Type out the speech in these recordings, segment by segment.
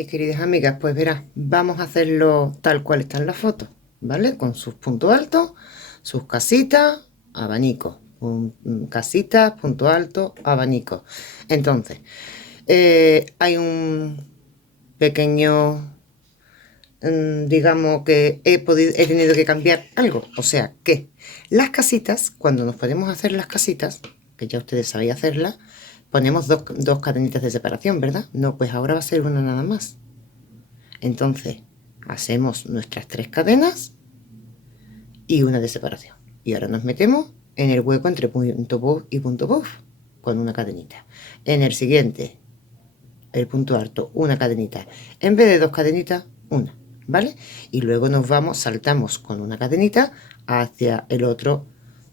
mis queridas amigas, pues verás, vamos a hacerlo tal cual está en la foto, ¿vale? Con sus puntos altos, sus casitas, abanicos, casitas, punto alto, abanico. Entonces, hay un pequeño, digamos que he tenido que cambiar algo, o sea que las casitas, cuando nos podemos hacer las casitas, que ya ustedes sabéis hacerlas, ponemos dos cadenitas de separación, ¿verdad? No, pues ahora va a ser una nada más. Entonces, hacemos nuestras 3 cadenas y una de separación. Y ahora nos metemos en el hueco entre punto puff y punto puff con una cadenita. En el siguiente, el punto alto, una cadenita. En vez de 2 cadenitas, una, ¿vale? Y luego nos vamos, saltamos con una cadenita hacia el otro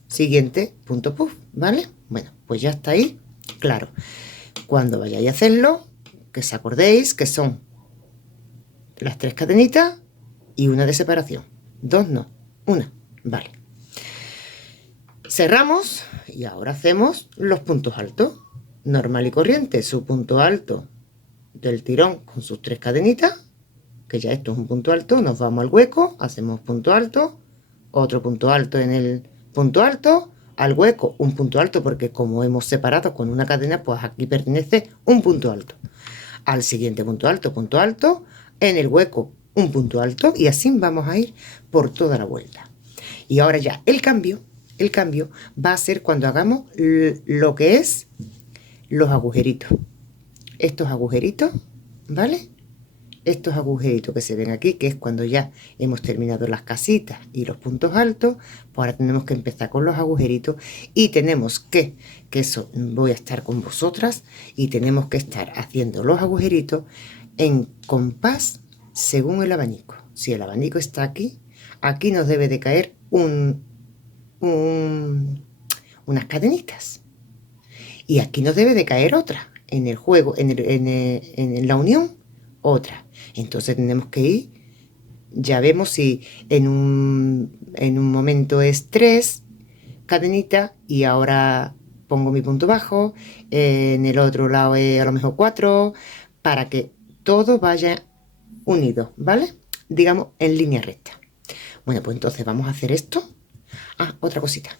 siguiente punto puff, ¿vale? Bueno, pues ya está ahí, claro. Cuando vayáis a hacerlo, que os acordéis que son las 3 cadenitas y una de separación. 2 no, una, vale. Cerramos y ahora hacemos los puntos altos. Normal y corriente, su punto alto del tirón con sus 3 cadenitas, que ya esto es un punto alto, nos vamos al hueco, hacemos punto alto, otro punto alto en el punto alto, al hueco un punto alto, porque como hemos separado con una cadena, pues aquí pertenece un punto alto. Al siguiente punto alto, en el hueco un punto alto, y así vamos a ir por toda la vuelta. Y ahora ya el cambio va a ser cuando hagamos lo que es los agujeritos. Estos agujeritos, ¿vale? Estos agujeritos que se ven aquí, que es cuando ya hemos terminado las casitas y los puntos altos, pues ahora tenemos que empezar con los agujeritos y tenemos que eso voy a estar con vosotras, y tenemos que estar haciendo los agujeritos en compás según el abanico. Si el abanico está aquí, aquí nos debe de caer unas cadenitas, y aquí nos debe de caer otra, en el juego, en la unión, otra. Entonces tenemos que ir, ya vemos si en un momento es 3 cadenitas y ahora pongo mi punto bajo, en el otro lado es a lo mejor 4, para que todo vaya unido, ¿vale? Digamos en línea recta. Bueno, pues entonces vamos a hacer esto. Otra cosita.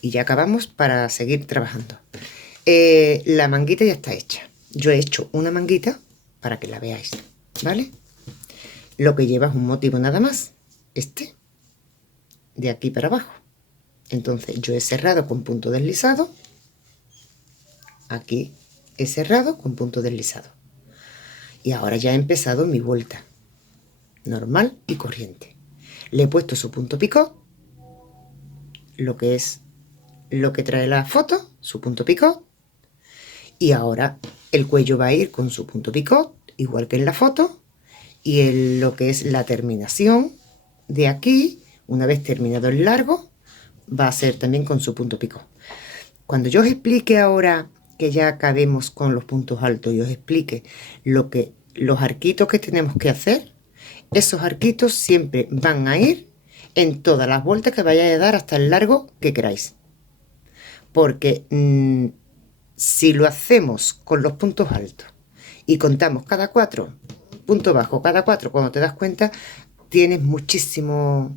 Y ya acabamos para seguir trabajando. La manguita ya está hecha. Yo he hecho una manguita para que la veáis, ¿vale? Lo que lleva es un motivo nada más, este, de aquí para abajo. Entonces yo he cerrado con punto deslizado, aquí he cerrado con punto deslizado, y ahora ya he empezado mi vuelta normal y corriente. Le he puesto su punto picot, lo que es lo que trae la foto, su punto picot, y ahora el cuello va a ir con su punto picot, igual que en la foto, y lo que es la terminación de aquí, una vez terminado el largo, va a ser también con su punto picot. Cuando yo os explique ahora, que ya acabemos con los puntos altos, y os explique los arquitos que tenemos que hacer, esos arquitos siempre van a ir en todas las vueltas que vayáis a dar hasta el largo que queráis. Porque si lo hacemos con los puntos altos y contamos cada 4, punto bajo, cada 4, cuando te das cuenta, tienes muchísimos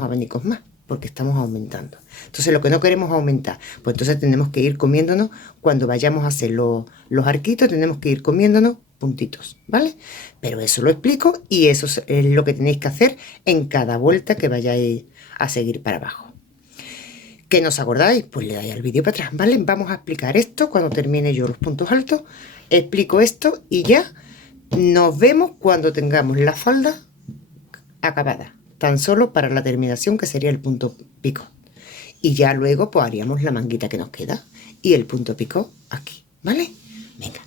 abanicos más, porque estamos aumentando. Entonces lo que no queremos aumentar, pues entonces tenemos que ir comiéndonos, cuando vayamos a hacer los arquitos, tenemos que ir comiéndonos puntitos, ¿vale? Pero eso lo explico, y eso es lo que tenéis que hacer en cada vuelta que vayáis a seguir para abajo. ¿Que no os acordáis? Pues le dais al vídeo para atrás, ¿vale? Vamos a explicar esto cuando termine yo los puntos altos. Explico esto y ya nos vemos cuando tengamos la falda acabada, tan solo para la terminación, que sería el punto picot. Y ya luego pues haríamos la manguita que nos queda y el punto picot aquí, ¿vale? Venga.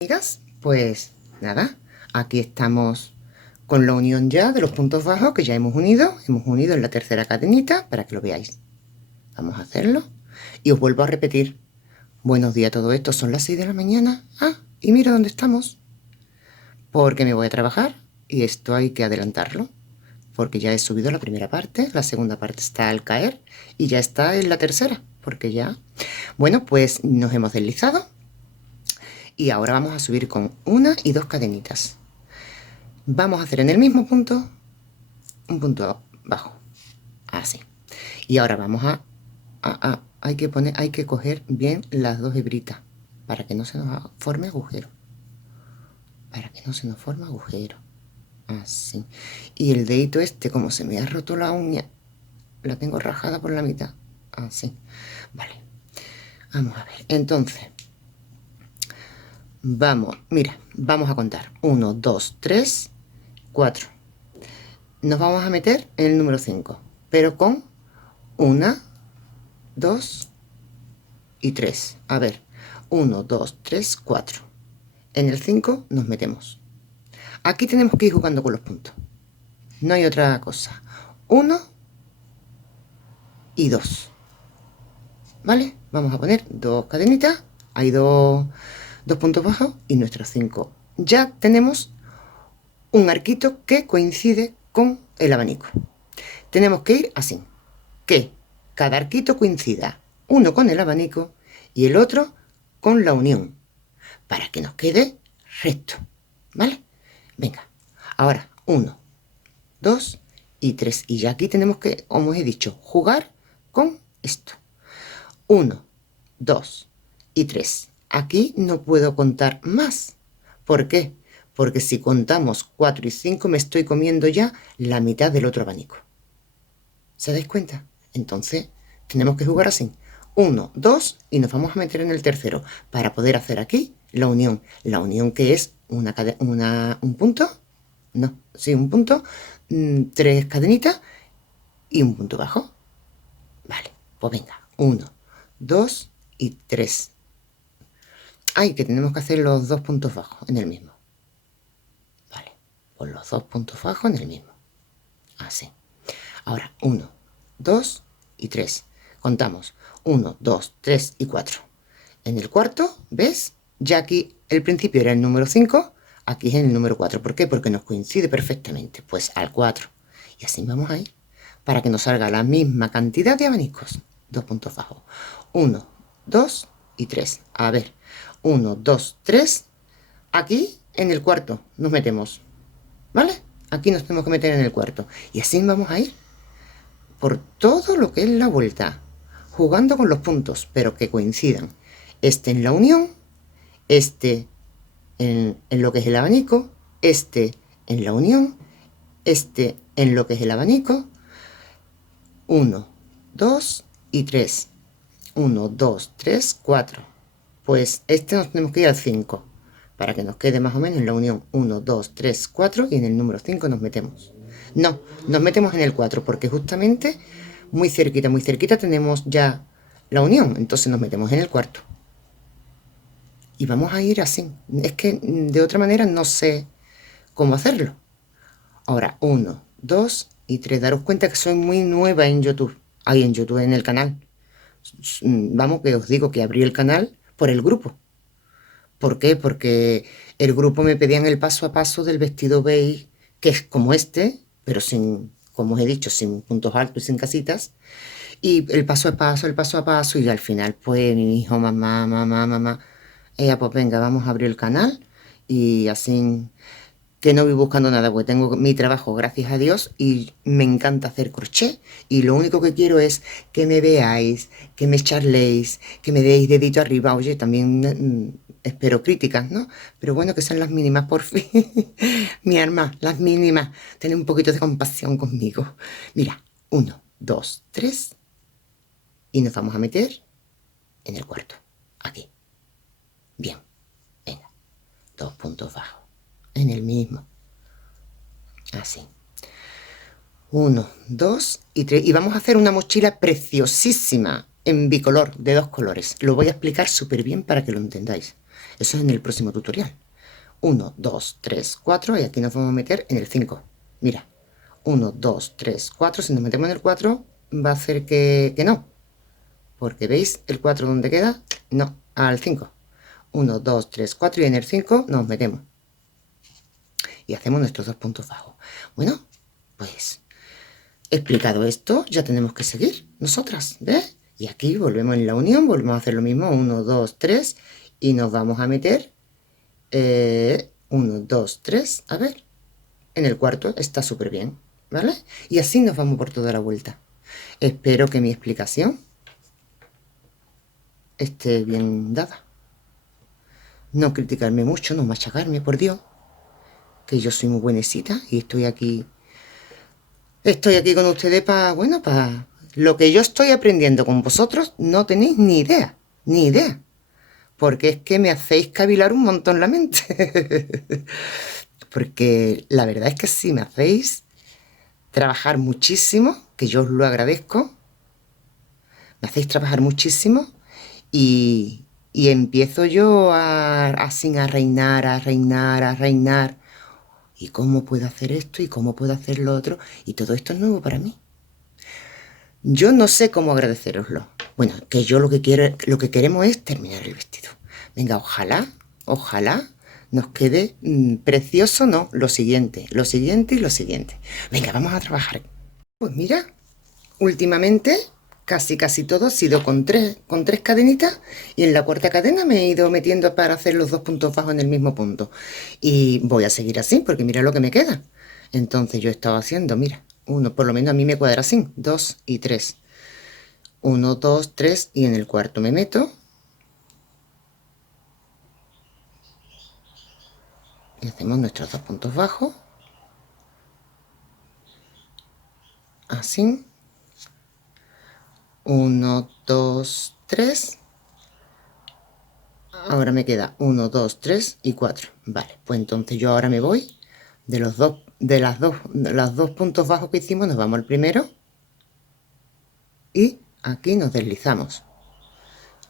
Amigas, pues nada, aquí estamos con la unión ya de los puntos bajos que ya hemos unido en la tercera cadenita, para que lo veáis. Vamos a hacerlo y os vuelvo a repetir. Buenos días a todo esto, son las 6 de la mañana. Y mira dónde estamos, porque me voy a trabajar y esto hay que adelantarlo, porque ya he subido la primera parte, la segunda parte está al caer y ya está en la tercera, porque ya, bueno, pues nos hemos deslizado Y ahora vamos a subir con una y dos cadenitas. Vamos a hacer en el mismo punto un punto bajo, así. Y ahora vamos hay que coger bien las dos hebritas para que no se nos forme agujero. Así. Y el dedito este, como se me ha roto la uña, la tengo rajada por la mitad. Así. Vale. Vamos a ver. Entonces, vamos a contar. 1, 2, 3, 4. Nos vamos a meter en el número 5, pero con 1, 2 y 3. A ver, 1, 2, 3, 4. En el 5 nos metemos. Aquí tenemos que ir jugando con los puntos. No hay otra cosa. 1 y 2. ¿Vale? Vamos a poner dos cadenitas. Hay dos puntos bajos y nuestros 5. Ya tenemos un arquito que coincide con el abanico. Tenemos que ir así. Que cada arquito coincida uno con el abanico y el otro con la unión, para que nos quede recto, ¿vale? Venga, ahora 1, 2 y 3. Y ya aquí tenemos que, como os he dicho, jugar con esto. 1, 2 y 3. Aquí no puedo contar más. ¿Por qué? Porque si contamos 4 y 5 me estoy comiendo ya la mitad del otro abanico. ¿Se dais cuenta? Entonces tenemos que jugar así. 1, 2 y nos vamos a meter en el tercero para poder hacer aquí la unión. La unión que es un punto, no, sí, un punto, 3 cadenitas y un punto bajo. Vale, pues venga, 1, 2 y 3. Ay, que tenemos que hacer los dos puntos bajos en el mismo. Vale, pues los dos puntos bajos en el mismo. Así. Ahora, 1, 2 y 3. Contamos 1, 2, 3 y 4. En el cuarto, ¿ves? Ya aquí el principio era el número 5, aquí es el número 4. ¿Por qué? Porque nos coincide perfectamente. Pues al 4. Y así vamos a ir para que nos salga la misma cantidad de abanicos. Dos puntos bajos. 1, 2 y 3. A ver, 1, 2, 3. Aquí en el cuarto nos metemos. ¿Vale? Aquí nos tenemos que meter en el cuarto. Y así vamos a ir por todo lo que es la vuelta, jugando con los puntos, pero que coincidan. Este en la unión, este en lo que es el abanico, este en la unión, este en lo que es el abanico. 1, 2 y 3. 1, 2, 3, 4. Pues este nos tenemos que ir al 5, para que nos quede más o menos en la unión. 1, 2, 3, 4 y en el número 5 nos metemos. No, nos metemos en el 4 porque justamente muy cerquita tenemos ya la unión. Entonces nos metemos en el cuarto. Y vamos a ir así. Es que de otra manera no sé cómo hacerlo. Ahora, 1, 2 y 3. Daros cuenta que soy muy nueva en YouTube. Ahí en YouTube, en el canal. Vamos, que os digo que abrí el canal por el grupo. ¿Por qué? Porque el grupo me pedían el paso a paso del vestido beige, que es como este, pero sin, como os he dicho, sin puntos altos y sin casitas. Y el paso a paso, y al final, pues, mi hijo, mamá, ella, pues venga, vamos a abrir el canal, y así que no voy buscando nada, porque tengo mi trabajo, gracias a Dios, y me encanta hacer crochet, y lo único que quiero es que me veáis, que me charléis, que me deis dedito arriba. Oye, también espero críticas, ¿no? Pero bueno, que sean las mínimas, por fin. Mi arma, las mínimas. Tened un poquito de compasión conmigo. Mira, 1, 2, 3, y nos vamos a meter en el cuarto, aquí. Bien, venga, 2 puntos bajos, en el mismo, así. 1, 2 y 3. Y vamos a hacer una mochila preciosísima en bicolor, de 2 colores. Lo voy a explicar súper bien para que lo entendáis. Eso es en el próximo tutorial. 1, 2, 3, 4 y aquí nos vamos a meter en el 5. Mira, 1, 2, 3, 4. Si nos metemos en el 4 va a hacer que no. Porque veis el 4 donde queda, no, al 5. 1, 2, 3, 4 y en el 5 nos metemos. Y hacemos nuestros 2 puntos bajos. Bueno, pues explicado esto, ya tenemos que seguir nosotras, ¿ves? Y aquí volvemos en la unión, volvemos a hacer lo mismo, 1, 2, 3, y nos vamos a meter 1, 2, 3, a ver, en el cuarto está súper bien, ¿vale? Y así nos vamos por toda la vuelta. Espero que mi explicación esté bien dada. No criticarme mucho, no machacarme, por Dios, que yo soy muy buenecita y estoy aquí con ustedes para, bueno, para lo que yo estoy aprendiendo con vosotros, no tenéis ni idea, ni idea. Porque es que me hacéis cavilar un montón la mente. Porque la verdad es que sí, me hacéis trabajar muchísimo, que yo os lo agradezco. Me hacéis trabajar muchísimo y empiezo yo así a reinar, a reinar, a reinar. ¿Y cómo puedo hacer esto? ¿Y cómo puedo hacer lo otro? Y todo esto es nuevo para mí. Yo no sé cómo agradeceroslo. Bueno, que yo lo que quiero, lo que queremos es terminar el vestido. Venga, ojalá, ojalá nos quede precioso, no, lo siguiente y lo siguiente. Venga, vamos a trabajar. Pues mira, últimamente casi todo ha sido con tres cadenitas y en la cuarta cadena me he ido metiendo para hacer los dos puntos bajos en el mismo punto. Y voy a seguir así porque mira lo que me queda. Entonces yo he estado haciendo, mira, uno, por lo menos a mí me cuadra así, 2 y 3. 1, 2, 3 y en el cuarto me meto. Y hacemos nuestros dos puntos bajos. Así. 1, 2, 3. Ahora me queda 1, 2, 3 y 4. Vale, pues entonces yo ahora me voy de los dos puntos bajos que hicimos, nos vamos al primero y aquí nos deslizamos.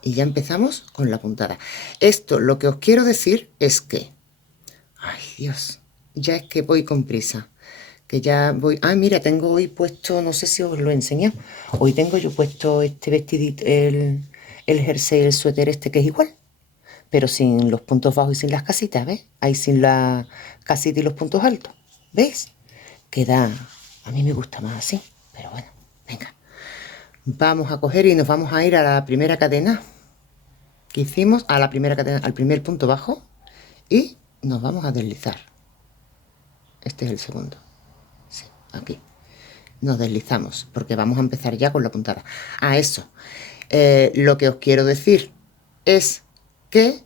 Y ya empezamos con la puntada. Esto lo que os quiero decir es que, ay Dios, ya es que voy con prisa. Que ya voy. Ah, mira, tengo hoy puesto, no sé si os lo he enseñado. Hoy tengo yo puesto este vestidito, el jersey, el suéter este que es igual, pero sin los puntos bajos y sin las casitas, ¿ves? Ahí sin la casita y los puntos altos, ¿veis? Queda, a mí me gusta más así, pero bueno, venga. Vamos a coger y nos vamos a ir a la primera cadena que hicimos, a la primera cadena, al primer punto bajo y nos vamos a deslizar. Este es el segundo, sí, aquí. Nos deslizamos porque vamos a empezar ya con la puntada. A eso, lo que os quiero decir es que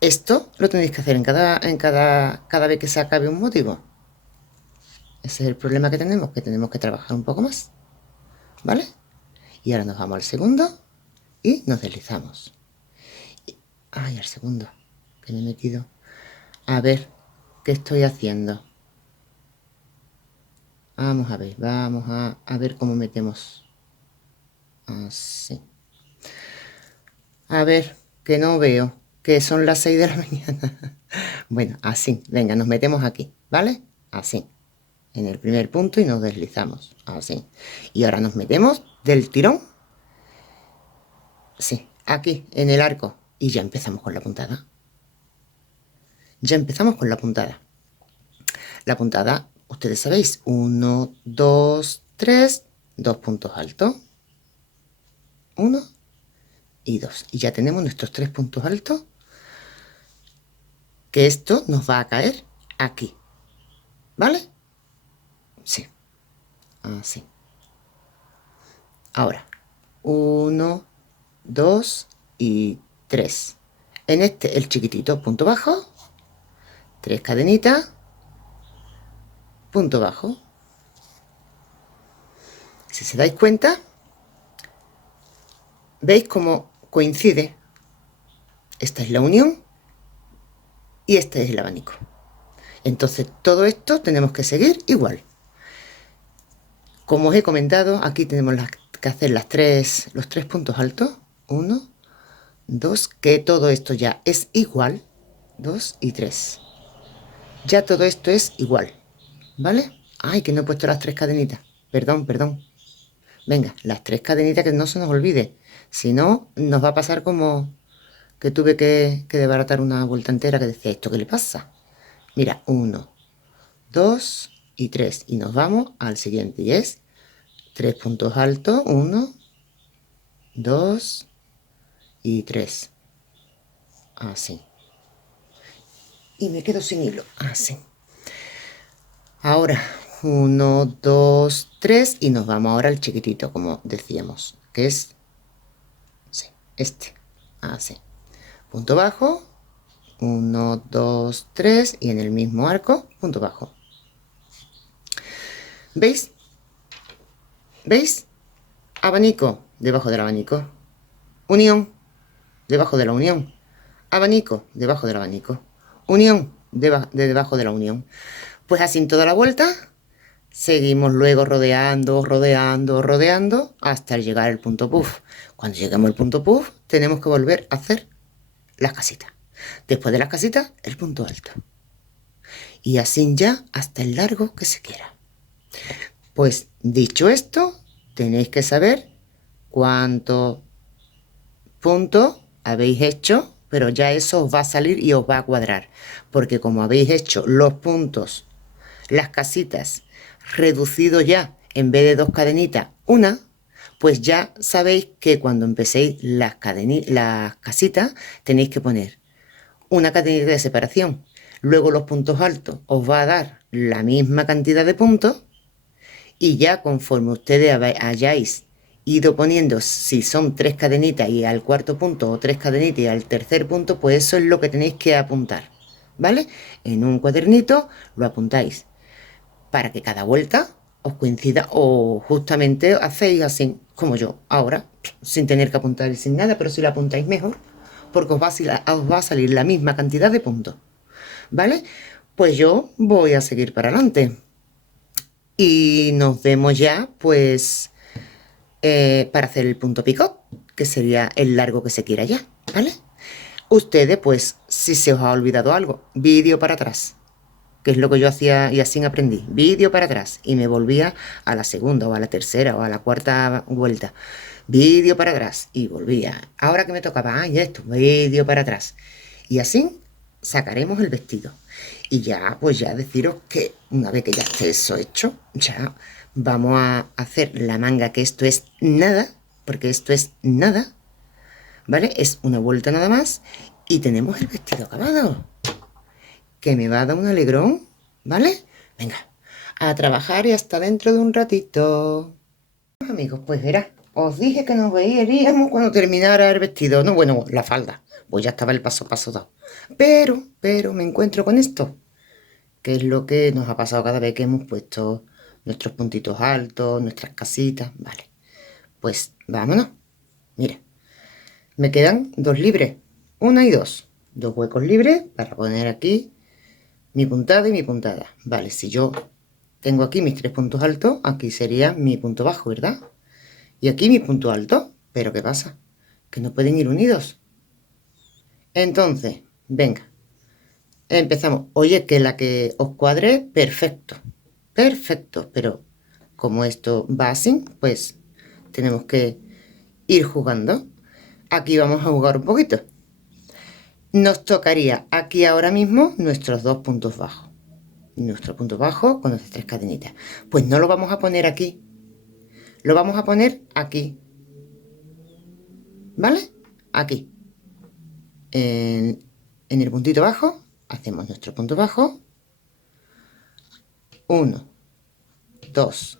esto lo tenéis que hacer cada vez que se acabe un motivo. Ese es el problema que tenemos que trabajar un poco más, ¿vale? Y ahora nos vamos al segundo y nos deslizamos. Ay, al segundo, que me he metido. A ver, ¿qué estoy haciendo? Vamos a ver cómo metemos. Así. A ver, que no veo, que son las 6 de la mañana. Bueno, así, venga, nos metemos aquí, ¿vale? Así, en el primer punto y nos deslizamos, así. Y ahora nos metemos del tirón, sí, aquí, en el arco. Y ya empezamos con la puntada. Ya empezamos con la puntada. La puntada, ustedes sabéis, 1, 2, 3, 2 puntos altos. 1 y 2. Y ya tenemos nuestros 3 puntos altos, que esto nos va a caer aquí, ¿vale? Sí, así. Ahora, 1, 2 y 3. En este, el chiquitito, punto bajo, 3 cadenitas, punto bajo. Si se dais cuenta, veis cómo coincide. Esta es la unión y este es el abanico. Entonces, todo esto tenemos que seguir igual. Como os he comentado, aquí tenemos que hacer los tres puntos altos. 1, 2, que todo esto ya es igual. 2 y 3. Ya todo esto es igual, ¿vale? Ay, que no he puesto las 3 cadenitas. Perdón, perdón. Venga, las 3 cadenitas que no se nos olvide. Si no, nos va a pasar como que tuve que desbaratar una vuelta entera que decía, ¿esto qué le pasa? Mira, 1, 2 y 3. Y nos vamos al siguiente. Y es 3 puntos altos. 1, 2 y 3. Así. y me quedo sin hilo, así. Ahora, 1, 2, 3 y nos vamos ahora al chiquitito, como decíamos, que es sí, este, así. Punto bajo, 1, 2, 3 y en el mismo arco, punto bajo. ¿Veis? ¿Veis? Abanico, debajo del abanico. Unión, debajo de la unión. Abanico, debajo del abanico. Unión, debajo de la unión. Pues así en toda la vuelta, seguimos luego rodeando, rodeando, rodeando, hasta llegar al punto puff. Cuando lleguemos al punto puff, tenemos que volver a hacer las casitas. Después de las casitas, el punto alto. Y así ya hasta el largo que se quiera. Pues dicho esto, tenéis que saber cuántos puntos habéis hecho, pero ya eso os va a salir y os va a cuadrar. Porque como habéis hecho los puntos, las casitas, reducido ya, en vez de 2 cadenitas, una, pues ya sabéis que cuando empecéis las casitas, tenéis que poner una cadenita de separación. Luego los puntos altos os va a dar la misma cantidad de puntos y ya conforme ustedes hayáis ido poniendo, si son 3 cadenitas y al cuarto punto o 3 cadenitas y al tercer punto, pues eso es lo que tenéis que apuntar, ¿vale? En un cuadernito lo apuntáis para que cada vuelta os coincida o justamente hacéis así como yo ahora, sin tener que apuntar y sin nada, pero si lo apuntáis mejor, porque os va a salir la misma cantidad de puntos, ¿vale? Pues yo voy a seguir para adelante y nos vemos ya, pues, para hacer el punto picot, que sería el largo que se quiera ya, ¿vale? Ustedes, pues, si se os ha olvidado algo, vídeo para atrás, que es lo que yo hacía y así aprendí, vídeo para atrás, y me volvía a la segunda o a la tercera o a la cuarta vuelta, vídeo para atrás, y volvía. Ahora que me tocaba, y esto, vídeo para atrás. Y así sacaremos el vestido. Y ya, pues ya deciros que una vez que ya esté eso hecho, ya vamos a hacer la manga, que esto es nada, porque esto es nada, ¿vale? Es una vuelta nada más y tenemos el vestido acabado, que me va a dar un alegrón, ¿vale? Venga, a trabajar y hasta dentro de un ratito. Amigos, pues verás, os dije que nos veríamos cuando terminara el vestido, no, bueno, la falda, pues ya estaba el paso a paso dado. Pero me encuentro con esto, que es lo que nos ha pasado cada vez que hemos puesto nuestros puntitos altos, nuestras casitas, vale. Pues vámonos. Mira, me quedan 2 libres, una y dos huecos libres para poner aquí mi puntada y mi puntada. Vale, si yo tengo aquí mis 3 puntos altos, aquí sería mi punto bajo, ¿verdad? Y aquí mi punto alto. Pero ¿qué pasa? Que no pueden ir unidos. Entonces, venga, empezamos. Oye, que la que os cuadre, perfecto. Perfecto, pero como esto va así, pues tenemos que ir jugando. Aquí vamos a jugar un poquito. Nos tocaría aquí ahora mismo nuestros 2 puntos bajos. Nuestro punto bajo con nuestras 3 cadenitas. Pues no lo vamos a poner aquí. Lo vamos a poner aquí. ¿Vale? Aquí. En el puntito bajo hacemos nuestro punto bajo. 1, 2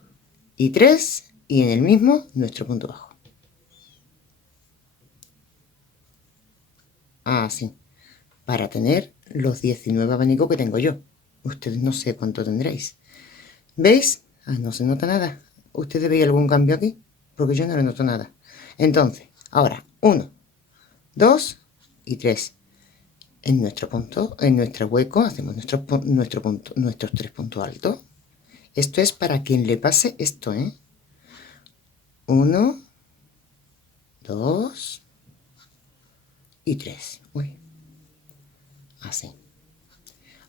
y 3. Y en el mismo nuestro punto bajo. Así. Para tener los 19 abanicos que tengo yo. Ustedes no sé cuánto tendréis. ¿Veis? Ah, no se nota nada. ¿Ustedes veis algún cambio aquí? Porque yo no le noto nada. Entonces, ahora, 1, 2 y 3. En nuestro punto, en nuestro hueco, hacemos nuestros 3 puntos altos. Esto es para quien le pase esto, ¿eh? 1, 2 y 3. Uy. Así.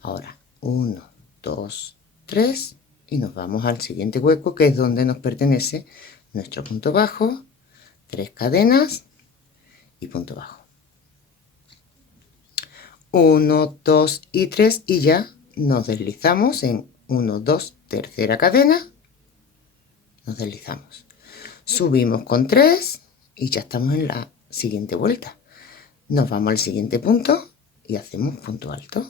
Ahora, 1, 2, 3 y nos vamos al siguiente hueco, que es donde nos pertenece nuestro punto bajo, 3 cadenas y punto bajo. 1, 2 y 3 y ya nos deslizamos en 1, 2, tercera cadena, nos deslizamos. Subimos con 3 y ya estamos en la siguiente vuelta. Nos vamos al siguiente punto y hacemos punto alto.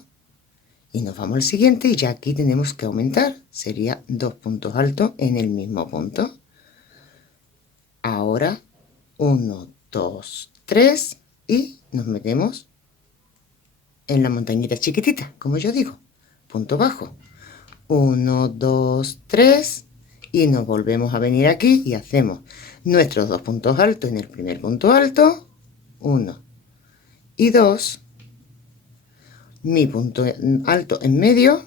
Y nos vamos al siguiente y ya aquí tenemos que aumentar. Sería 2 puntos altos en el mismo punto. Ahora 1, 2, 3 y nos metemos en la montañita chiquitita, como yo digo. Punto bajo. 1, 2, 3 y nos volvemos a venir aquí y hacemos nuestros 2 puntos altos en el primer punto alto. 1 y 2. Mi punto alto en medio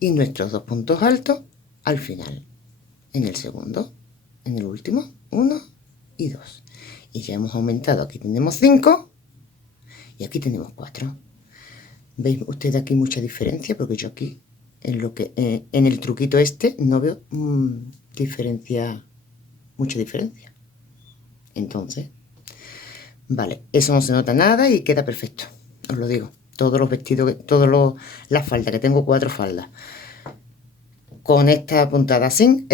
y nuestros 2 puntos altos al final, en el segundo, en el último, 1 y 2. Y ya hemos aumentado, aquí tenemos 5 y aquí tenemos 4. ¿Veis ustedes aquí mucha diferencia? Porque yo aquí, en el truquito este, no veo mucha diferencia. Entonces, vale, eso no se nota nada y queda perfecto, os lo digo. Todos los vestidos, las faldas, que tengo 4 faldas, con esta puntada así,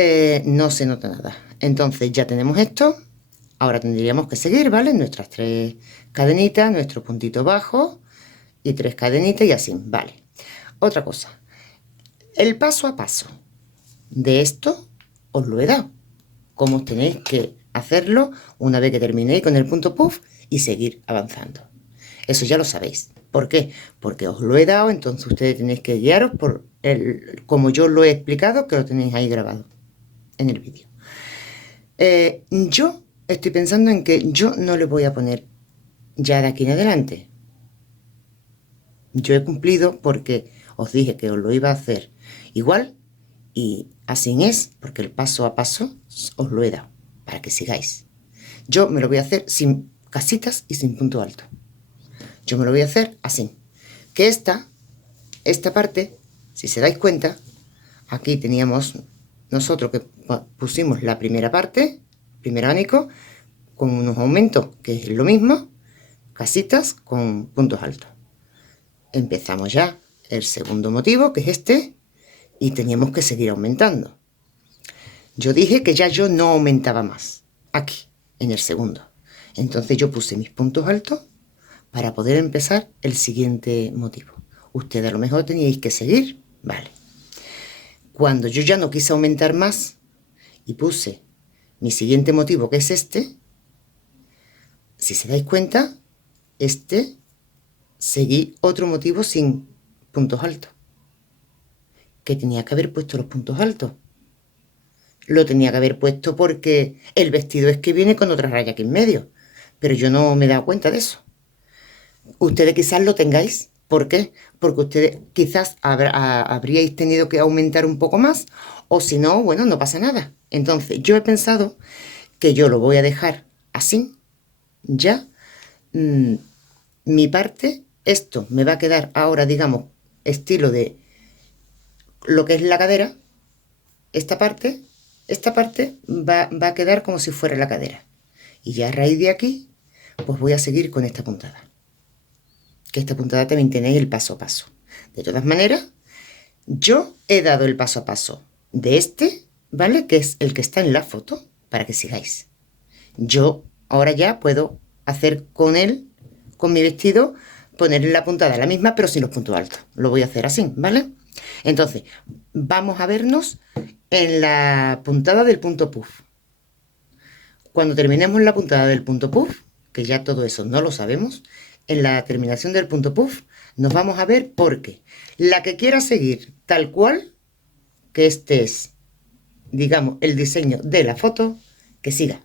no se nota nada. Entonces ya tenemos esto. Ahora tendríamos que seguir, ¿vale? Nuestras 3 cadenitas, nuestro puntito bajo y 3 cadenitas y así, ¿vale? Otra cosa, el paso a paso de esto os lo he dado. Cómo tenéis que hacerlo una vez que terminéis con el punto puff y seguir avanzando. Eso ya lo sabéis. ¿Por qué? Porque os lo he dado, entonces ustedes tenéis que guiaros por como yo lo he explicado, que lo tenéis ahí grabado en el vídeo. Yo estoy pensando en que yo no le voy a poner ya de aquí en adelante. Yo he cumplido porque os dije que os lo iba a hacer igual y así es, porque el paso a paso os lo he dado para que sigáis. Yo me lo voy a hacer sin casitas y sin punto alto. Yo me lo voy a hacer así. Que esta parte, si se dais cuenta, aquí teníamos nosotros que pusimos la primera parte, primer abanico, con unos aumentos, que es lo mismo, casitas con puntos altos. Empezamos ya el segundo motivo, que es este, y teníamos que seguir aumentando. Yo dije que ya yo no aumentaba más, aquí, en el segundo. Entonces yo puse mis puntos altos para poder empezar el siguiente motivo. Ustedes a lo mejor teníais que seguir, vale. Cuando yo ya no quise aumentar más y puse mi siguiente motivo, que es este, si se dais cuenta, seguí otro motivo sin puntos altos. Que tenía que haber puesto los puntos altos. Lo tenía que haber puesto porque el vestido es que viene con otra raya aquí en medio. Pero yo no me he dado cuenta de eso. Ustedes quizás lo tengáis. ¿Por qué? Porque ustedes quizás habríais tenido que aumentar un poco más. O si no, bueno, no pasa nada. Entonces, yo he pensado que yo lo voy a dejar así. Ya. Mi parte, esto me va a quedar ahora, digamos, estilo de lo que es la cadera. Esta parte va a quedar como si fuera la cadera. Y ya a raíz de aquí, pues voy a seguir con esta puntada. Que esta puntada también tenéis el paso a paso. De todas maneras, yo he dado el paso a paso de este, ¿vale? Que es el que está en la foto, para que sigáis. Yo ahora ya puedo hacer con él, con mi vestido, ponerle la puntada la misma, pero sin los puntos altos. Lo voy a hacer así, ¿vale? Entonces, vamos a vernos en la puntada del punto puff. Cuando terminemos la puntada del punto puff, que ya todo eso no lo sabemos, en la terminación del punto puff nos vamos a ver porque la que quiera seguir tal cual, que este es, digamos, el diseño de la foto, que siga.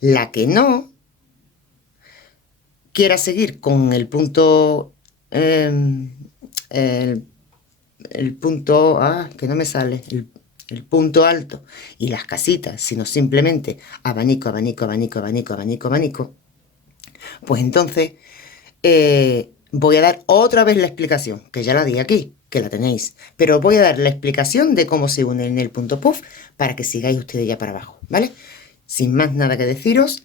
La que no quiera seguir con el punto, el punto, que no me sale, el punto alto y las casitas, sino simplemente abanico, abanico, abanico, abanico, abanico, abanico, pues entonces voy a dar otra vez la explicación, que ya la di aquí, que la tenéis, pero voy a dar la explicación de cómo se une en el punto puff para que sigáis ustedes ya para abajo, ¿vale? Sin más nada que deciros,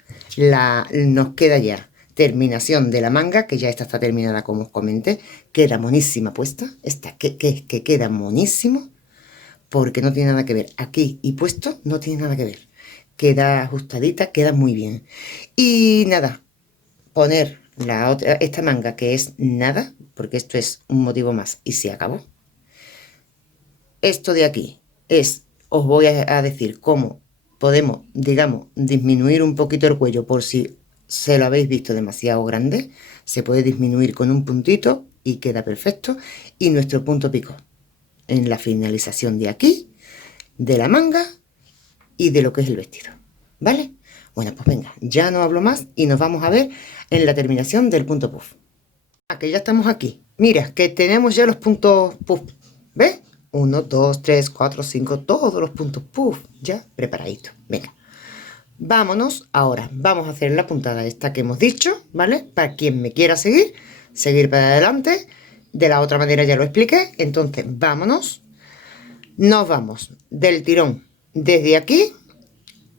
nos queda ya terminación de la manga, que ya esta está terminada como os comenté, queda monísima puesta, esta que queda monísimo, porque no tiene nada que ver, aquí y puesto no tiene nada que ver, queda ajustadita, queda muy bien. Y nada, poner la otra, esta manga que es nada, porque esto es un motivo más y se acabó. Esto de aquí es, os voy a decir cómo podemos, digamos, disminuir un poquito el cuello por si se lo habéis visto demasiado grande. Se puede disminuir con un puntito y queda perfecto. Y nuestro punto pico en la finalización de aquí, de la manga y de lo que es el vestido, ¿vale? Bueno, pues venga, ya no hablo más y nos vamos a ver en la terminación del punto puff. Que ya estamos aquí. Mira, que tenemos ya los puntos puff. ¿Ves? 1, 2, 3, 4, 5, todos los puntos puff ya preparaditos. Venga, vámonos ahora. Vamos a hacer la puntada esta que hemos dicho, ¿vale? Para quien me quiera seguir, seguir para adelante. De la otra manera ya lo expliqué. Entonces, vámonos. Nos vamos del tirón desde aquí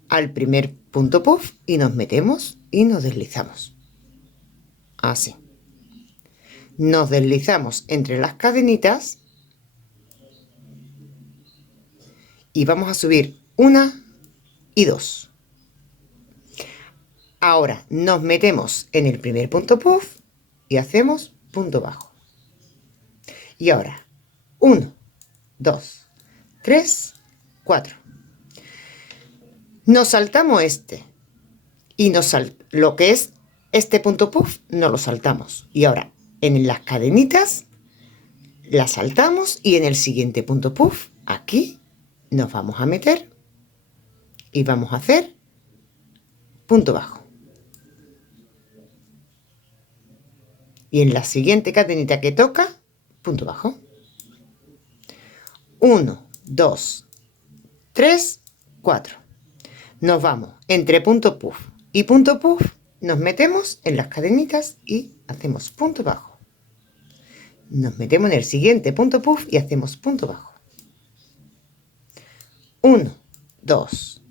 al primer punto puff y nos metemos y nos deslizamos. Así. Nos deslizamos entre las cadenitas y vamos a subir 1 y 2. Ahora nos metemos en el primer punto puff y hacemos punto bajo. Y ahora 1, 2, 3, 4. Nos saltamos este y lo que es este punto puff no lo saltamos. Y ahora en las cadenitas la saltamos y en el siguiente punto puff aquí nos vamos a meter y vamos a hacer punto bajo. Y en la siguiente cadenita que toca, punto bajo. 1, 2, 3, 4. Nos vamos entre punto puff y punto puff, nos metemos en las cadenitas y hacemos punto bajo. Nos metemos en el siguiente punto puff y hacemos punto bajo. 1, 2,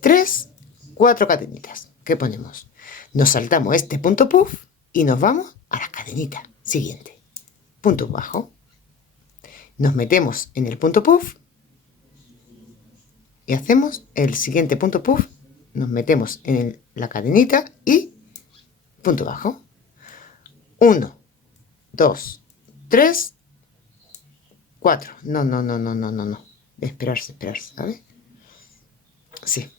3, 4 cadenitas. ¿Qué ponemos? Nos saltamos este punto puff y nos vamos a la cadenita siguiente. Punto bajo. Nos metemos en el punto puff y hacemos el siguiente punto puff. Nos metemos en la cadenita y punto bajo. 1, 2, 3, 4. No. Esperarse, ¿sabes? Sí.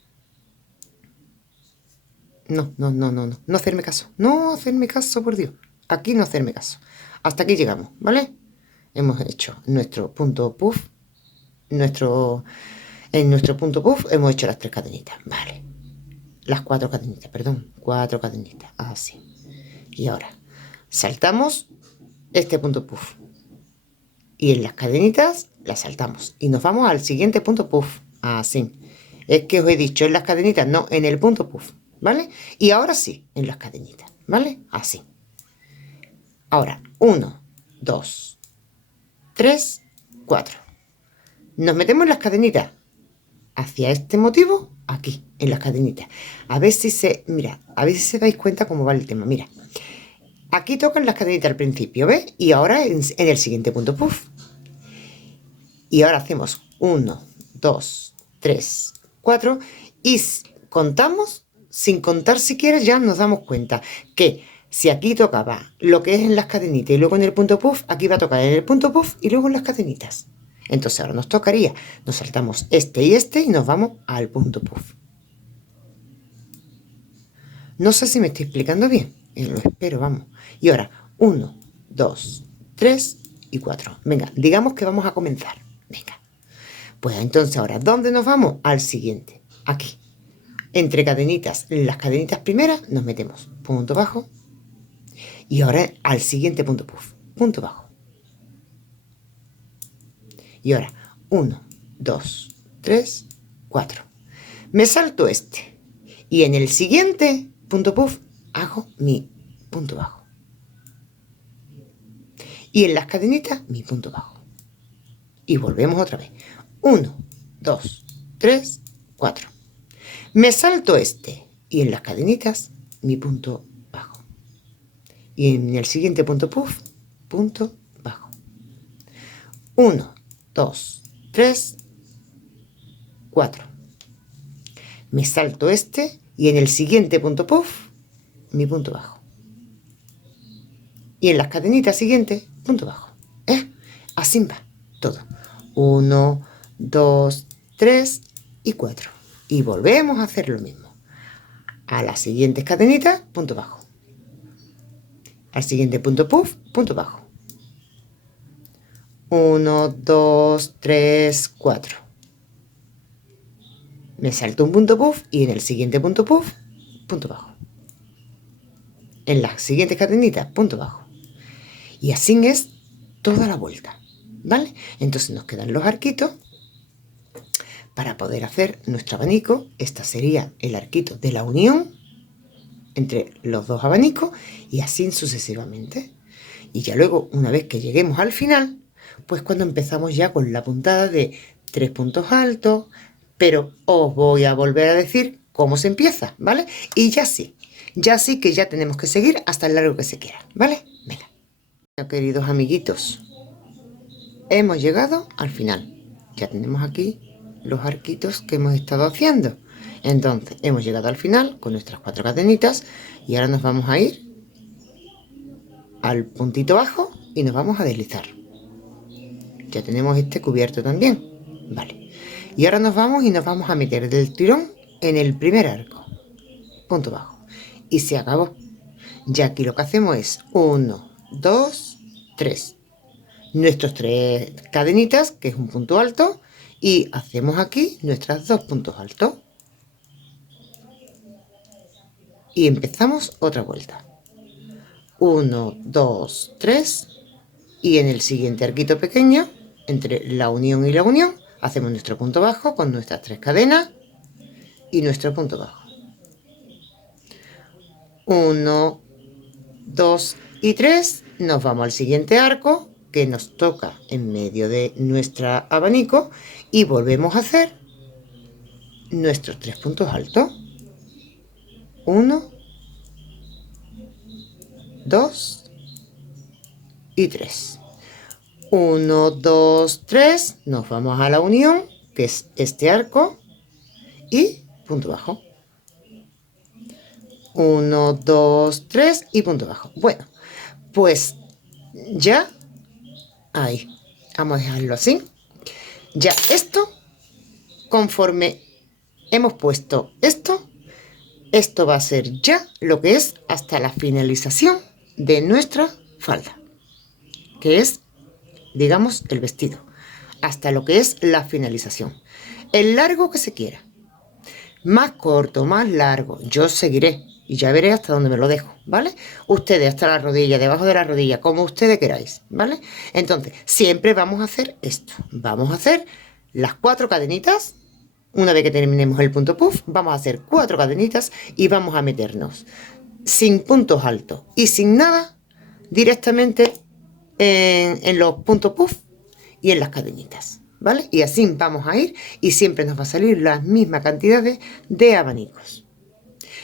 No. No hacerme caso. No hacerme caso, por Dios. Aquí no hacerme caso. Hasta aquí llegamos, ¿vale? Hemos hecho nuestro punto puff. En nuestro punto puff hemos hecho las 3 cadenitas, ¿vale? Las 4 cadenitas, perdón. 4 cadenitas, así. Y ahora saltamos este punto puff. Y en las cadenitas las saltamos. Y nos vamos al siguiente punto puff. Así. Es que os he dicho en las cadenitas, no, en el punto puff. ¿Vale? Y ahora sí, en las cadenitas. ¿Vale? Así. Ahora, 1, 2, 3, 4. Nos metemos en las cadenitas. Hacia este motivo, aquí, en las cadenitas. A ver si a ver si se dais cuenta cómo va el tema. Mira. Aquí tocan las cadenitas al principio, ¿ves? Y ahora en el siguiente punto puff. Y ahora hacemos 1, 2, 3, 4 y contamos, sin contar siquiera ya nos damos cuenta que si aquí tocaba lo que es en las cadenitas y luego en el punto puff, aquí va a tocar en el punto puff y luego en las cadenitas. Entonces ahora nos tocaría, nos saltamos este y nos vamos al punto puff. No sé si me estoy explicando bien, lo espero, vamos. Y ahora 1, 2, 3 y 4. Venga, digamos que vamos a comenzar. Venga. Pues entonces ahora, ¿dónde nos vamos? Al siguiente. Aquí. Entre cadenitas, en las cadenitas primeras nos metemos punto bajo. Y ahora al siguiente punto puff. Punto bajo. Y ahora 1, 2, 3, 4. Me salto este. Y en el siguiente punto puff hago mi punto bajo. Y en las cadenitas mi punto bajo. Y volvemos otra vez. 1, 2, 3, 4. Me salto este y en las cadenitas mi punto bajo. Y en el siguiente punto puff, punto bajo. 1, 2, 3, 4. Me salto este y en el siguiente punto puff, mi punto bajo. Y en las cadenitas siguientes, punto bajo. Así va todo. 1, 2, 3 y 4. Y volvemos a hacer lo mismo. A las siguientes cadenitas, punto bajo. Al siguiente punto puff, punto bajo. 1, 2, 3, 4. Me salto un punto puff y en el siguiente punto puff, punto bajo. En las siguientes cadenitas, punto bajo. Y así es toda la vuelta, ¿vale? Entonces nos quedan los arquitos para poder hacer nuestro abanico. Este sería el arquito de la unión entre los dos abanicos y así sucesivamente. Y ya luego, una vez que lleguemos al final, pues cuando empezamos ya con la puntada de 3 puntos altos, pero os voy a volver a decir cómo se empieza, ¿vale? Y ya sí que ya tenemos que seguir hasta el largo que se quiera, ¿vale? Venga. Bueno, queridos amiguitos, hemos llegado al final. Ya tenemos aquí los arquitos que hemos estado haciendo. Entonces, hemos llegado al final con nuestras 4 cadenitas y ahora nos vamos a ir al puntito bajo y nos vamos a deslizar. Ya tenemos este cubierto también, vale. Y ahora nos vamos a meter del tirón en el primer arco, punto bajo, y se acabó. Ya aquí lo que hacemos es 1, 2, 3. Nuestros 3 cadenitas, que es un punto alto, y hacemos aquí nuestras 2 puntos altos. Y empezamos otra vuelta. 1, 2, 3. Y en el siguiente arquito pequeño, entre la unión y la unión, hacemos nuestro punto bajo con nuestras 3 cadenas y nuestro punto bajo. 1, 2 y 3. Nos vamos al siguiente arco que nos toca en medio de nuestro abanico y volvemos a hacer nuestros 3 puntos altos. 1, 2 y 3. 1, 2, 3. Nos vamos a la unión, que es este arco, y punto bajo. 1, 2, 3 y punto bajo. Bueno, pues ya ahí. Vamos a dejarlo así. Ya esto, conforme hemos puesto esto va a ser ya lo que es hasta la finalización de nuestra falda, que es, digamos, el vestido, hasta lo que es la finalización. El largo que se quiera, más corto, más largo, yo seguiré y ya veré hasta dónde me lo dejo, ¿vale? Ustedes hasta la rodilla, debajo de la rodilla, como ustedes queráis, ¿vale? Entonces, siempre vamos a hacer esto. Vamos a hacer las 4 cadenitas. Una vez que terminemos el punto puff, vamos a hacer 4 cadenitas y vamos a meternos sin puntos altos y sin nada directamente en los puntos puff y en las cadenitas, ¿vale? Y así vamos a ir y siempre nos va a salir la misma cantidad de abanicos.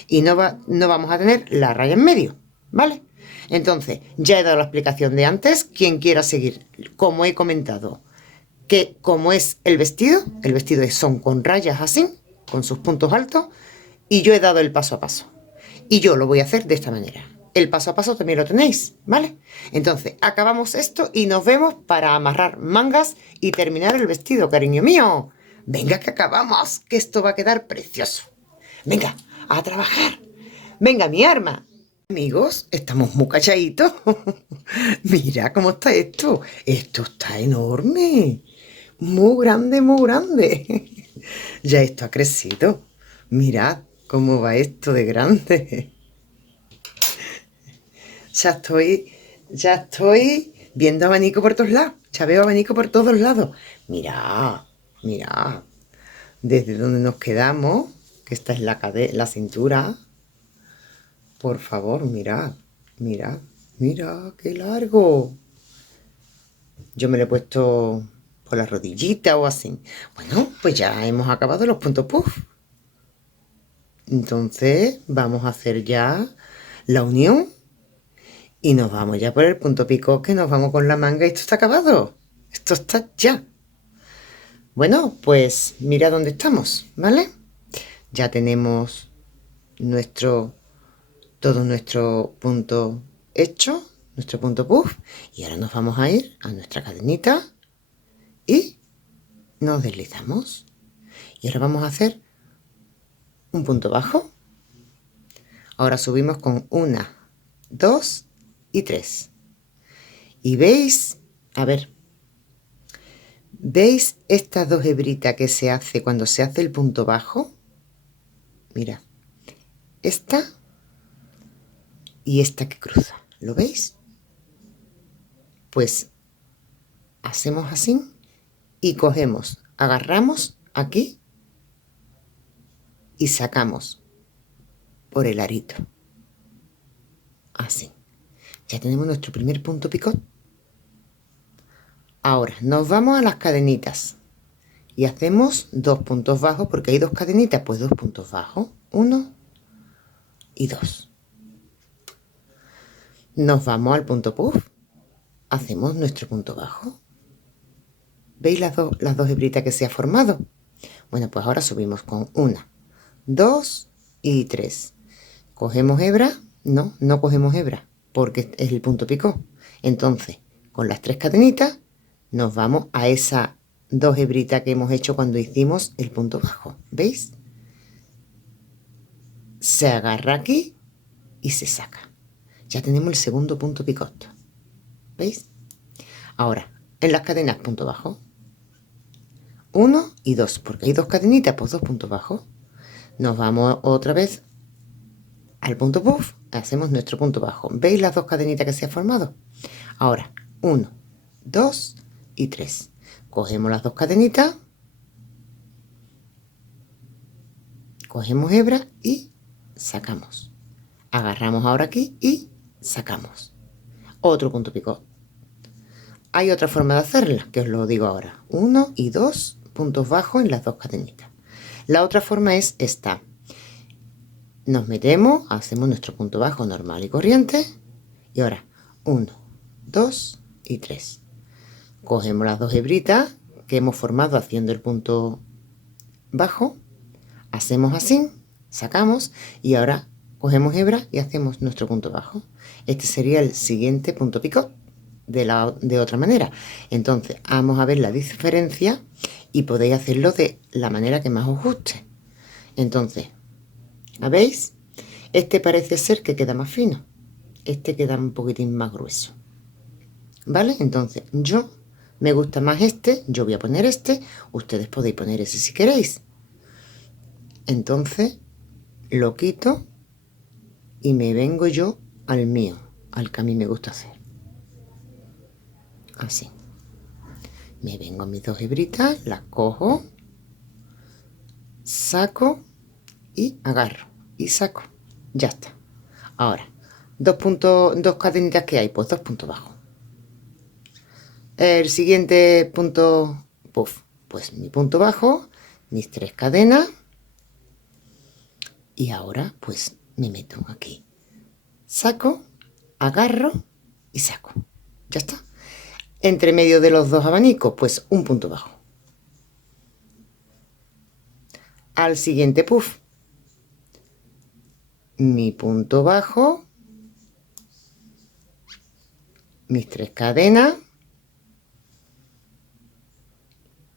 Y no vamos a tener la raya en medio, ¿vale? Entonces, ya he dado la explicación de antes. Quien quiera seguir, como he comentado, que como es el vestido son con rayas así, con sus puntos altos, y yo he dado el paso a paso. Y yo lo voy a hacer de esta manera. El paso a paso también lo tenéis, ¿vale? Entonces, acabamos esto y nos vemos para amarrar mangas y terminar el vestido, cariño mío. Venga, que acabamos, que esto va a quedar precioso. Venga, a trabajar. Venga, mi arma. Amigos, estamos muy calladitos. Mira cómo está esto. Esto está enorme. Muy grande, muy grande. Ya esto ha crecido. Mirad cómo va esto de grande. Ya estoy viendo abanico por todos lados. Ya veo abanico por todos lados. Mirad, mirad. Desde donde nos quedamos, que esta es la cintura. Por favor, mirad, mirad, mirad, qué largo. Yo me lo he puesto por la rodillita o así. Bueno, pues ya hemos acabado los puntos puff. Entonces vamos a hacer ya la unión y nos vamos ya por el punto picot, que nos vamos con la manga y esto está acabado. Esto está ya. Bueno, pues mira dónde estamos, ¿vale? Ya tenemos todo nuestro punto hecho, nuestro punto puff y ahora nos vamos a ir a nuestra cadenita y nos deslizamos. Y ahora vamos a hacer un punto bajo. Ahora subimos con 1, 2 y 3. Y veis, a ver, ¿veis estas dos hebritas que se hace cuando se hace el punto bajo? Mira, esta y esta que cruza, ¿lo veis? Pues hacemos así y cogemos, agarramos aquí y sacamos por el arito. Así. Ya tenemos nuestro primer punto picot. Ahora nos vamos a las cadenitas y hacemos 2 puntos bajos porque hay 2 cadenitas, pues 2 puntos bajos, 1 y 2. Nos vamos al punto puff, hacemos nuestro punto bajo. ¿Veis las dos hebritas que se ha formado? Bueno, pues ahora subimos con 1, 2 y 3. Cogemos hebra, no cogemos hebra porque es el punto picot. Entonces, con las 3 cadenitas nos vamos a esas 2 hebritas que hemos hecho cuando hicimos el punto bajo. ¿Veis? Se agarra aquí y se saca. Ya tenemos el segundo punto picot. ¿Veis? Ahora, en las cadenas punto bajo. 1 y 2, porque hay 2 cadenitas, pues 2 puntos bajos. Nos vamos otra vez al punto puff, hacemos nuestro punto bajo. ¿Veis las 2 cadenitas que se han formado? Ahora, 1, 2 y 3. Cogemos las 2 cadenitas, cogemos hebra y sacamos. Agarramos ahora aquí y sacamos. Otro punto picot. Hay otra forma de hacerla, que os lo digo ahora. 1 y 2 puntos bajos en las 2 cadenitas. La otra forma es esta. Nos metemos, hacemos nuestro punto bajo normal y corriente. Y ahora 1, 2 y 3. Cogemos las 2 hebritas que hemos formado haciendo el punto bajo. Hacemos así, sacamos y ahora cogemos hebra y hacemos nuestro punto bajo. Este sería el siguiente punto picot de otra manera. Entonces vamos a ver la diferencia y podéis hacerlo de la manera que más os guste. Entonces, ¿veis? Este parece ser que queda más fino. Este queda un poquitín más grueso. ¿Vale? Entonces, yo me gusta más este. Yo voy a poner este. Ustedes podéis poner ese si queréis. Entonces, lo quito y me vengo yo al mío, al que a mí me gusta hacer. Así. Me vengo a mis 2 hebritas, las cojo, saco y agarro y saco. Ya está. Ahora, 2 cadenitas que hay, pues 2 puntos bajos. El siguiente punto puff, pues mi punto bajo, mis 3 cadenas y ahora pues me meto aquí. Saco, agarro y saco. Ya está. Entre medio de los 2 abanicos, pues un punto bajo. Al siguiente puff, mi punto bajo, mis 3 cadenas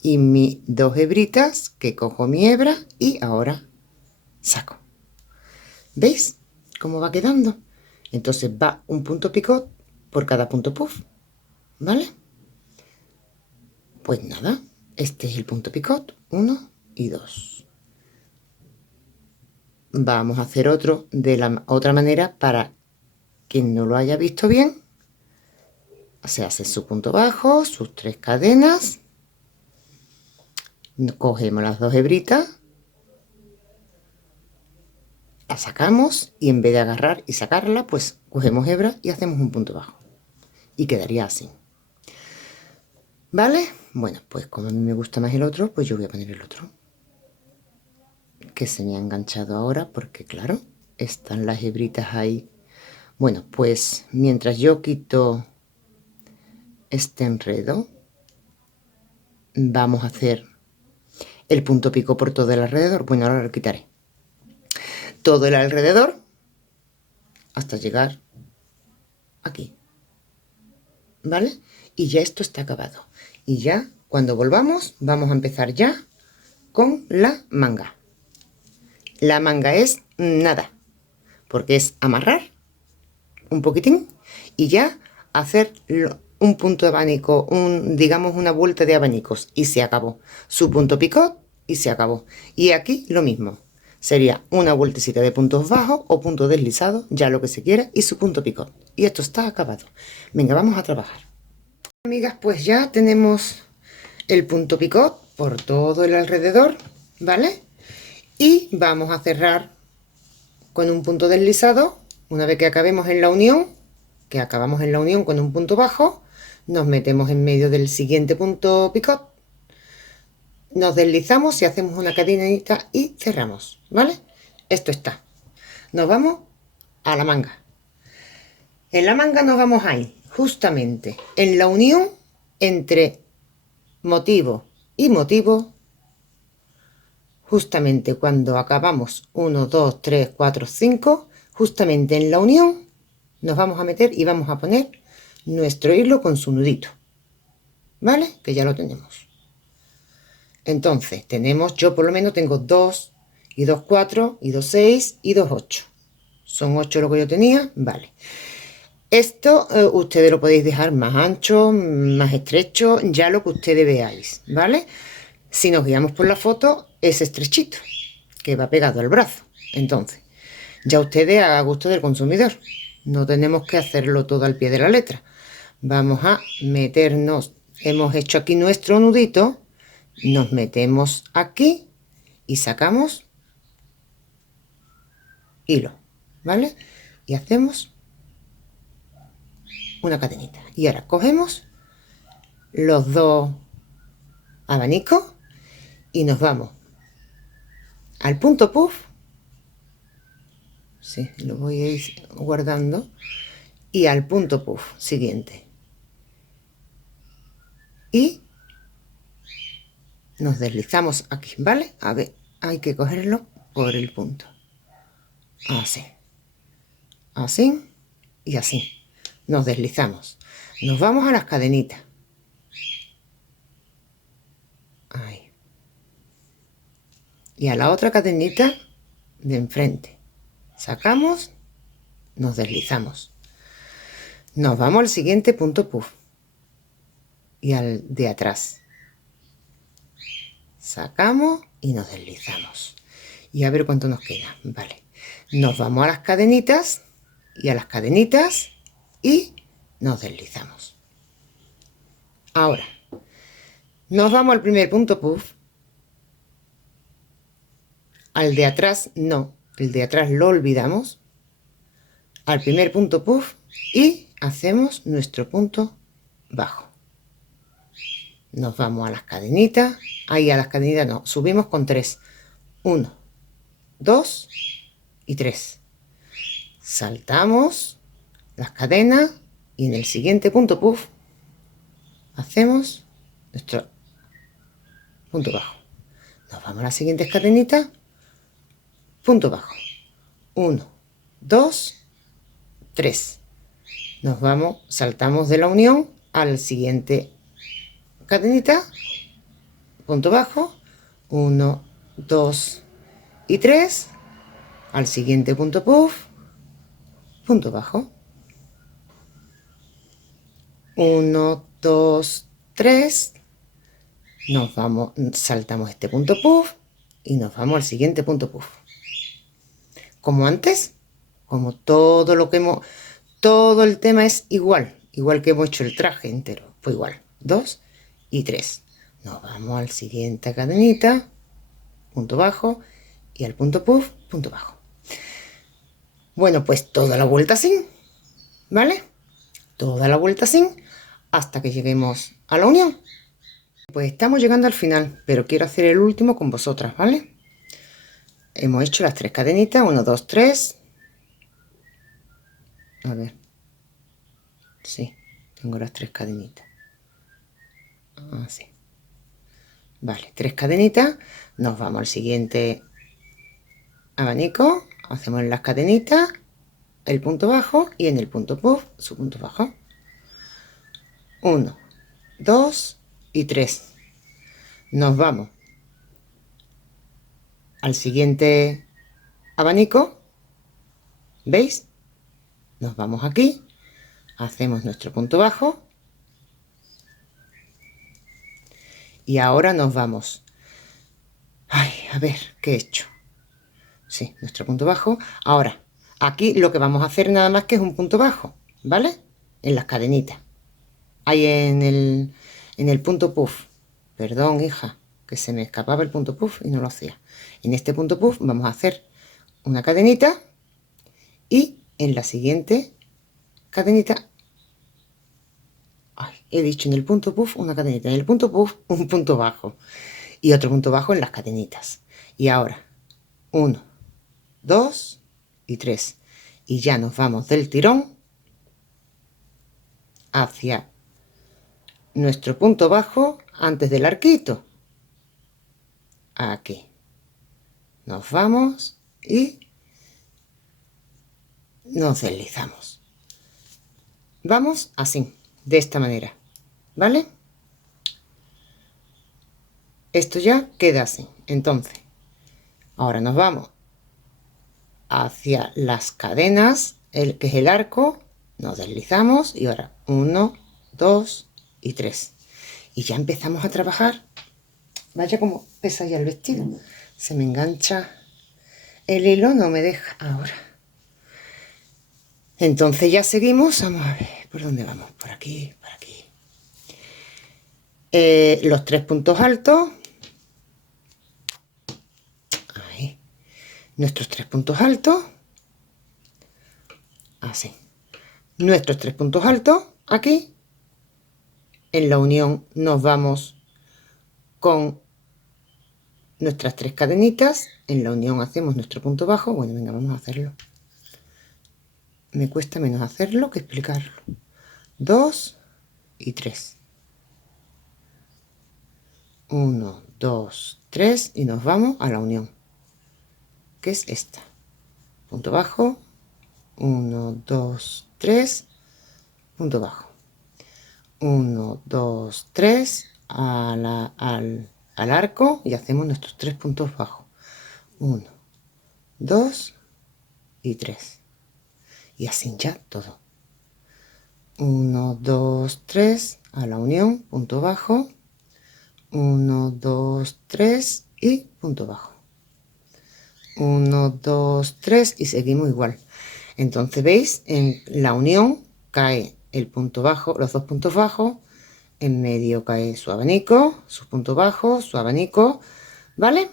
y mis 2 hebritas que cojo mi hebra y ahora saco. ¿Veis cómo va quedando? Entonces va un punto picot por cada punto puff, ¿vale? Pues nada, este es el punto picot, 1 y 2. Vamos a hacer otro de la otra manera para quien no lo haya visto bien. Se hace su punto bajo, sus 3 cadenas, cogemos las 2 hebritas, la sacamos y en vez de agarrar y sacarla, pues cogemos hebra y hacemos un punto bajo. Y quedaría así. ¿Vale? Bueno, pues como a mí me gusta más el otro, pues yo voy a poner el otro. Que se me ha enganchado ahora porque, claro, están las hebritas ahí. Bueno, pues mientras yo quito este enredo, vamos a hacer el punto pico por todo el alrededor. Bueno, ahora lo quitaré. Todo el alrededor hasta llegar aquí. ¿vale? Y ya esto está acabado. Y ya cuando volvamos vamos a empezar ya con la manga. La manga es nada, porque es amarrar un poquitín y ya hacer un punto de abanico, digamos una vuelta de abanicos y se acabó. Su punto picot y se acabó. Y aquí lo mismo. Sería una vueltecita de puntos bajos o punto deslizado, ya lo que se quiera, y su punto picot. Y esto está acabado. Venga, vamos a trabajar. Amigas, pues ya tenemos el punto picot por todo el alrededor, ¿vale? Y vamos a cerrar con un punto deslizado. Una vez que acabemos en la unión, que acabamos en la unión con un punto bajo, nos metemos en medio del siguiente punto picot, nos deslizamos y hacemos una cadenita y cerramos, ¿vale? Esto está. Nos vamos a la manga. En la manga nos vamos a ir justamente en la unión entre motivo y motivo, justamente cuando acabamos 1, 2, 3, 4, 5, justamente en la unión nos vamos a meter y vamos a poner nuestro hilo con su nudito, ¿vale? Que ya lo tenemos. Entonces tenemos, yo por lo menos tengo 2 y 2, 4 y 2, 6 y 2, 8. Son 8 lo que yo tenía, vale. Esto ustedes lo podéis dejar más ancho, más estrecho, ya lo que ustedes veáis, ¿vale? Si nos guiamos por la foto, es estrechito, que va pegado al brazo. Entonces, ya ustedes a gusto del consumidor. No tenemos que hacerlo todo al pie de la letra. Vamos a meternos, hemos hecho aquí nuestro nudito, nos metemos aquí y sacamos hilo, ¿vale? Y hacemos una cadenita. Y ahora cogemos los dos abanicos y nos vamos al punto puff. Sí, lo voy a ir guardando. Y al punto puff siguiente. Y nos deslizamos aquí, ¿vale? A ver, hay que cogerlo por el punto. Así. Así y así. Nos deslizamos. Nos vamos a las cadenitas. Ahí. Y a la otra cadenita de enfrente. Sacamos, nos deslizamos. Nos vamos al siguiente punto puff. Y al de atrás. Sacamos y nos deslizamos. Y a ver cuánto nos queda. Vale. Nos vamos a las cadenitas y a las cadenitas y nos deslizamos. Ahora, nos vamos al primer punto puff. Al de atrás no, el de atrás lo olvidamos. Al primer punto puff y hacemos nuestro punto bajo. Nos vamos a las cadenitas. Ahí a las cadenitas no, subimos con 3. 1, 2 y 3. Saltamos las cadenas y en el siguiente punto puff hacemos nuestro punto bajo. Nos vamos a las siguientes cadenitas, punto bajo. 1, 2, 3. Nos vamos, saltamos de la unión al siguiente cadenita, punto bajo. 1, 2 y 3. Al siguiente punto puff, punto bajo. 1, 2, 3. Nos vamos, saltamos este punto puff y nos vamos al siguiente punto puff. Como antes, como todo lo que hemos, todo el tema es igual que hemos hecho el traje entero, pues igual. 2 y 3. Nos vamos al siguiente cadenita, punto bajo y al punto puff, punto bajo. Bueno, pues toda la vuelta así, ¿vale? Toda la vuelta así hasta que lleguemos a la unión. Pues estamos llegando al final, pero quiero hacer el último con vosotras, ¿vale? Hemos hecho las 3 cadenitas, 1, 2, 3. A ver. Sí, tengo las 3 cadenitas. Así. Vale, 3 cadenitas. Nos vamos al siguiente abanico. Hacemos las cadenitas, el punto bajo y en el punto puff, su punto bajo. 1, 2 y 3. Nos vamos al siguiente abanico, ¿veis? Nos vamos aquí, hacemos nuestro punto bajo y ahora nos vamos. Ay, a ver, ¿qué he hecho? Sí, nuestro punto bajo. Ahora, aquí lo que vamos a hacer nada más que es un punto bajo, ¿vale? En las cadenitas. Ahí en el punto puff. Perdón, hija, que se me escapaba el punto puff y no lo hacía. En este punto puff vamos a hacer una cadenita y en la siguiente cadenita, ay, he dicho en el punto puff una cadenita, en el punto puff un punto bajo y otro punto bajo en las cadenitas. Y ahora, 1, 2 y 3. Y ya nos vamos del tirón hacia nuestro punto bajo antes del arquito. Aquí. Nos vamos y nos deslizamos. Vamos así, de esta manera, ¿vale? Esto ya queda así. Entonces, ahora nos vamos hacia las cadenas, que es el arco, nos deslizamos y ahora 1, 2 y 3. Y ya empezamos a trabajar. Vaya como pesa ya el vestido. Se me engancha el hilo, no me deja ahora. Entonces ya seguimos. Vamos a ver por dónde vamos. Por aquí, por aquí. Los 3 puntos altos. Ahí. Nuestros 3 puntos altos. Así. Nuestros 3 puntos altos aquí. En la unión nos vamos con nuestras 3 cadenitas. En la unión hacemos nuestro punto bajo. Bueno, venga, vamos a hacerlo. Me cuesta menos hacerlo que explicarlo. 2 y 3. 1, 2, 3 y nos vamos a la unión, que es esta. Punto bajo, 1, 2, 3, punto bajo. 1, 2, 3 al arco y hacemos nuestros 3 puntos bajos. 1, 2 y 3. Y así ya todo. 1, 2, 3 a la unión, punto bajo. 1, 2, 3 y punto bajo. 1, 2, 3 y seguimos igual. Entonces, ¿veis? En la unión cae el punto bajo, los 2 puntos bajos. En medio cae su abanico, su punto bajo, su abanico. ¿Vale?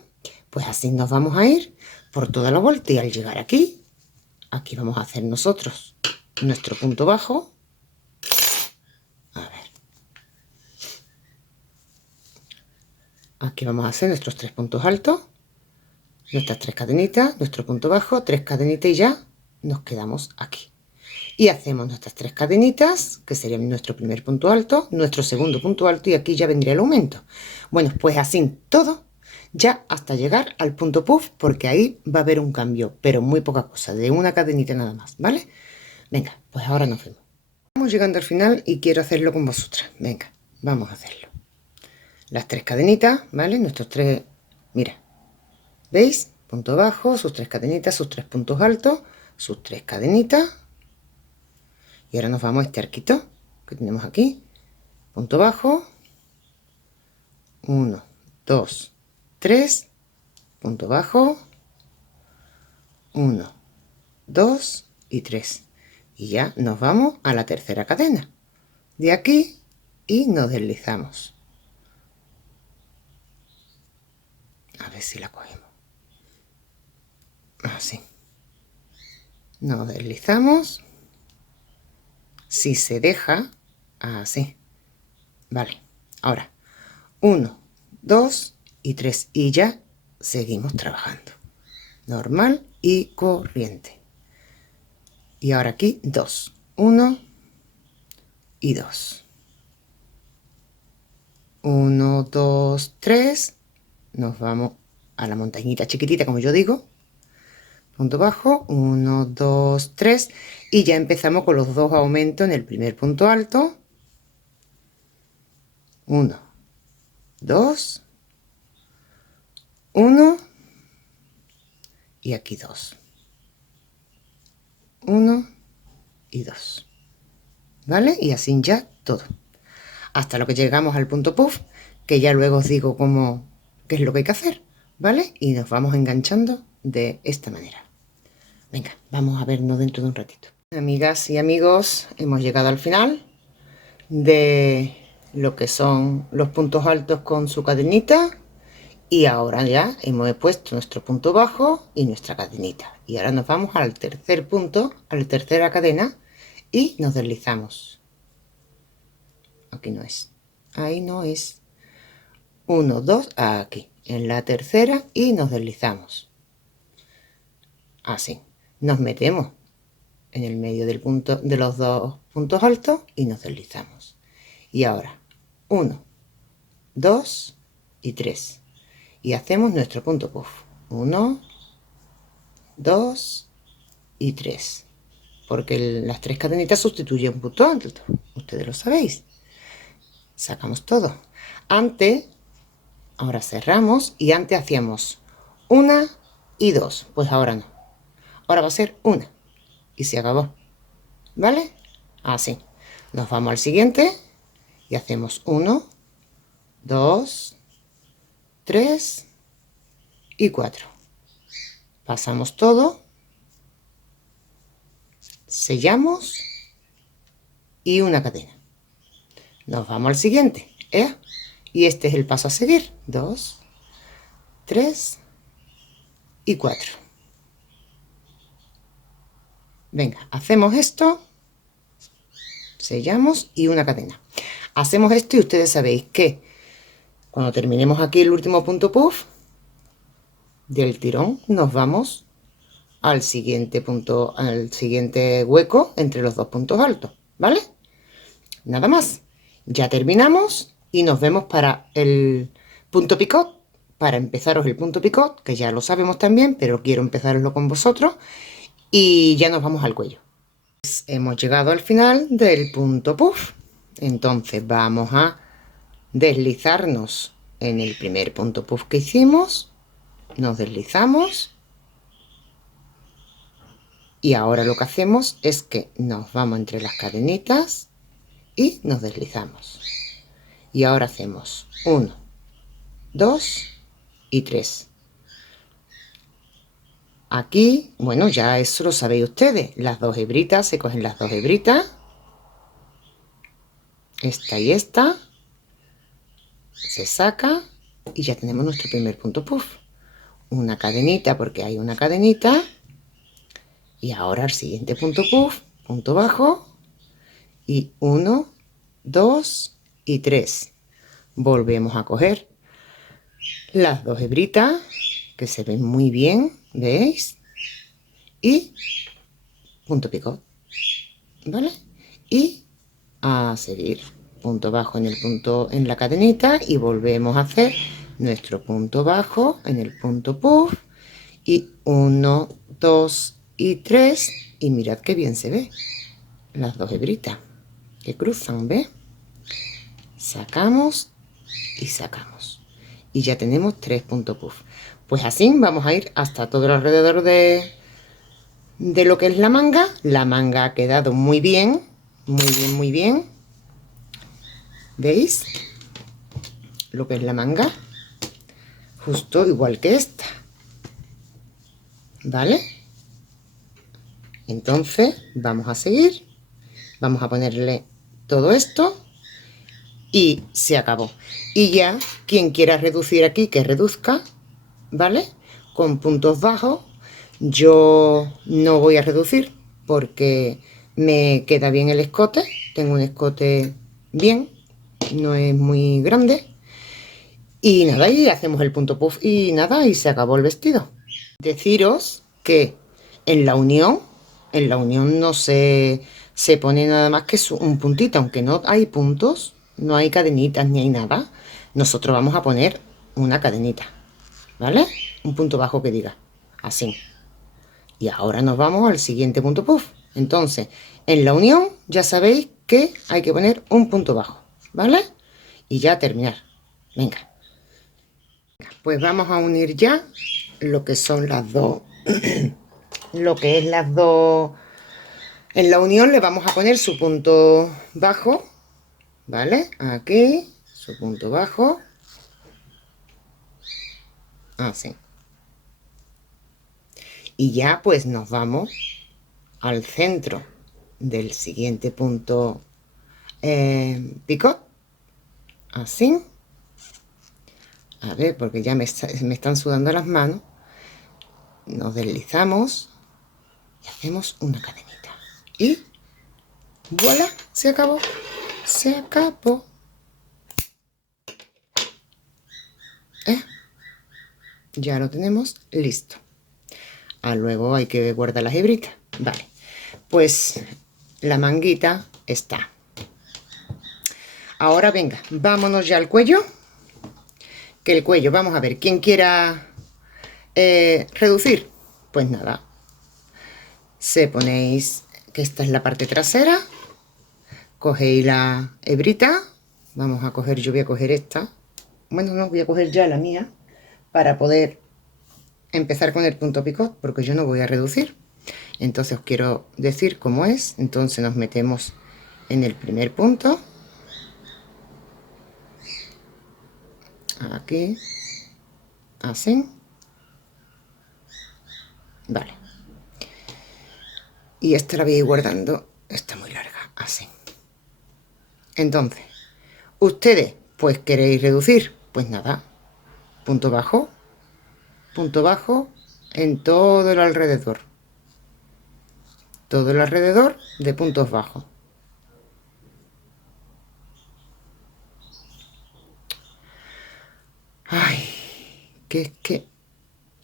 Pues así nos vamos a ir por toda la vuelta y al llegar aquí, aquí vamos a hacer nosotros nuestro punto bajo. A ver. Aquí vamos a hacer nuestros 3 puntos altos, nuestras 3 cadenitas, nuestro punto bajo, 3 cadenitas y ya nos quedamos aquí. Y hacemos nuestras 3 cadenitas, que serían nuestro primer punto alto, nuestro segundo punto alto y aquí ya vendría el aumento. Bueno, pues así todo, ya hasta llegar al punto puff, porque ahí va a haber un cambio, pero muy poca cosa, de una cadenita nada más, ¿vale? Venga, pues ahora nos vemos. Estamos llegando al final y quiero hacerlo con vosotras. Venga, vamos a hacerlo. Las 3 cadenitas, ¿vale? Nuestros 3, mira, ¿veis? Punto bajo, sus 3 cadenitas, sus 3 puntos altos, sus 3 cadenitas. Y ahora nos vamos a este arquito que tenemos aquí. Punto bajo. 1, 2, 3. Punto bajo. 1, 2 y 3. Y ya nos vamos a la tercera cadena. De aquí y nos deslizamos. A ver si la cogemos. Así. Nos deslizamos. Si se deja, así. Vale. Ahora, 1, 2 y 3. Y ya seguimos trabajando. Normal y corriente. Y ahora aquí 2. 1 y 2. 1, 2, 3. Nos vamos a la montañita chiquitita, como yo digo. Punto bajo, 1, 2, 3 y ya empezamos con los 2 aumentos en el primer punto alto 1, 2, 1 y aquí 2, 1 y 2, ¿vale? Y así ya todo, hasta lo que llegamos al punto puff, que ya luego os digo qué es lo que hay que hacer, ¿vale? Y nos vamos enganchando de esta manera. Venga, vamos a vernos dentro de un ratito. Amigas y amigos, hemos llegado al final de lo que son los puntos altos con su cadenita, y ahora ya hemos puesto nuestro punto bajo y nuestra cadenita, y ahora nos vamos al tercer punto, a la tercera cadena, y nos deslizamos. Aquí no es, ahí no es. 1, 2, aquí en la tercera, y nos deslizamos así, nos metemos en el medio del punto de los dos puntos altos y nos deslizamos. Y ahora 1, 2 y 3, y hacemos nuestro punto puff. 1, 2 y 3, porque las tres cadenitas sustituyen un punto alto, ustedes lo sabéis. Sacamos todo. Antes, ahora cerramos, y antes hacíamos 1 y 2, pues ahora no, ahora va a ser 1 y se acabó, ¿vale? Así nos vamos al siguiente y hacemos 1, 2, 3 y 4, pasamos todo, sellamos y una cadena. Nos vamos al siguiente, ¿eh? Y este es el paso a seguir. 2, 3 y 4. Venga, hacemos esto, sellamos y una cadena. Hacemos esto y ustedes sabéis que cuando terminemos aquí el último punto puff del tirón, nos vamos al siguiente punto, al siguiente hueco entre los dos puntos altos, ¿vale? Nada más. Ya terminamos y nos vemos para el punto picot. Para empezaros el punto picot, que ya lo sabemos también, pero quiero empezarlo con vosotros, y ya nos vamos al cuello. Pues hemos llegado al final del punto puff. Entonces vamos a deslizarnos en el primer punto puff que hicimos, nos deslizamos, y ahora lo que hacemos es que nos vamos entre las cadenitas y nos deslizamos, y ahora hacemos 1, 2 y 3. Aquí, bueno, ya eso lo sabéis ustedes, las dos hebritas, se cogen las dos hebritas, esta y esta, se saca y ya tenemos nuestro primer punto puff. Una cadenita, porque hay una cadenita, y ahora el siguiente punto puff, punto bajo, y 1, 2 y 3. Volvemos a coger las dos hebritas, que se ven muy bien, ¿veis? Y punto picot, ¿vale? Y a seguir, punto bajo en el punto, en la cadenita, y volvemos a hacer nuestro punto bajo en el punto puff, y 1, 2 y 3, y mirad qué bien se ve las dos hebritas que cruzan, ¿ve? Sacamos y sacamos, y ya tenemos 3 puntos puff. Pues así vamos a ir hasta todo alrededor de lo que es la manga. La manga ha quedado muy bien, muy bien, muy bien. ¿Veis? Lo que es la manga, justo igual que esta, ¿vale? Entonces vamos a seguir, vamos a ponerle todo esto y se acabó. Y ya quien quiera reducir aquí, que reduzca, ¿vale? Con puntos bajos. Yo no voy a reducir porque me queda bien el escote, tengo un escote bien, no es muy grande. Y nada, y hacemos el punto puff y nada, y se acabó el vestido. Deciros que en la unión no se pone nada más que un puntito, aunque no hay puntos, no hay cadenitas ni hay nada. Nosotros vamos a poner una cadenita, ¿vale? Un punto bajo que diga, así. Y ahora nos vamos al siguiente punto puff. Entonces, en la unión ya sabéis que hay que poner un punto bajo, ¿vale? y ya terminar. Venga, pues vamos a unir ya lo que son las dos, lo que es las dos. En la unión le vamos a poner su punto bajo, ¿vale? Aquí, su punto bajo, así. Y ya pues nos vamos al centro del siguiente punto picot, así. A ver, porque ya me están sudando las manos. Nos deslizamos y hacemos una cadenita. Y voilà, se acabó. Se acabó. Ya lo tenemos listo. Luego hay que guardar las hebritas. Vale, pues la manguita está. Ahora venga, vámonos ya al cuello. Que el cuello, vamos a ver, ¿quién quiera reducir? Pues nada, se ponéis que esta es la parte trasera, cogéis la hebrita, vamos a coger, yo voy a coger esta, bueno, no, voy a coger ya la mía, para poder empezar con el punto picot, porque yo no voy a reducir. Entonces os quiero decir cómo es. Entonces nos metemos en el primer punto, aquí, así, vale, y esta la voy a ir guardando, está muy larga, así. Entonces, ustedes, pues queréis reducir, pues nada, punto bajo en todo el alrededor de puntos bajos. Ay, que es que,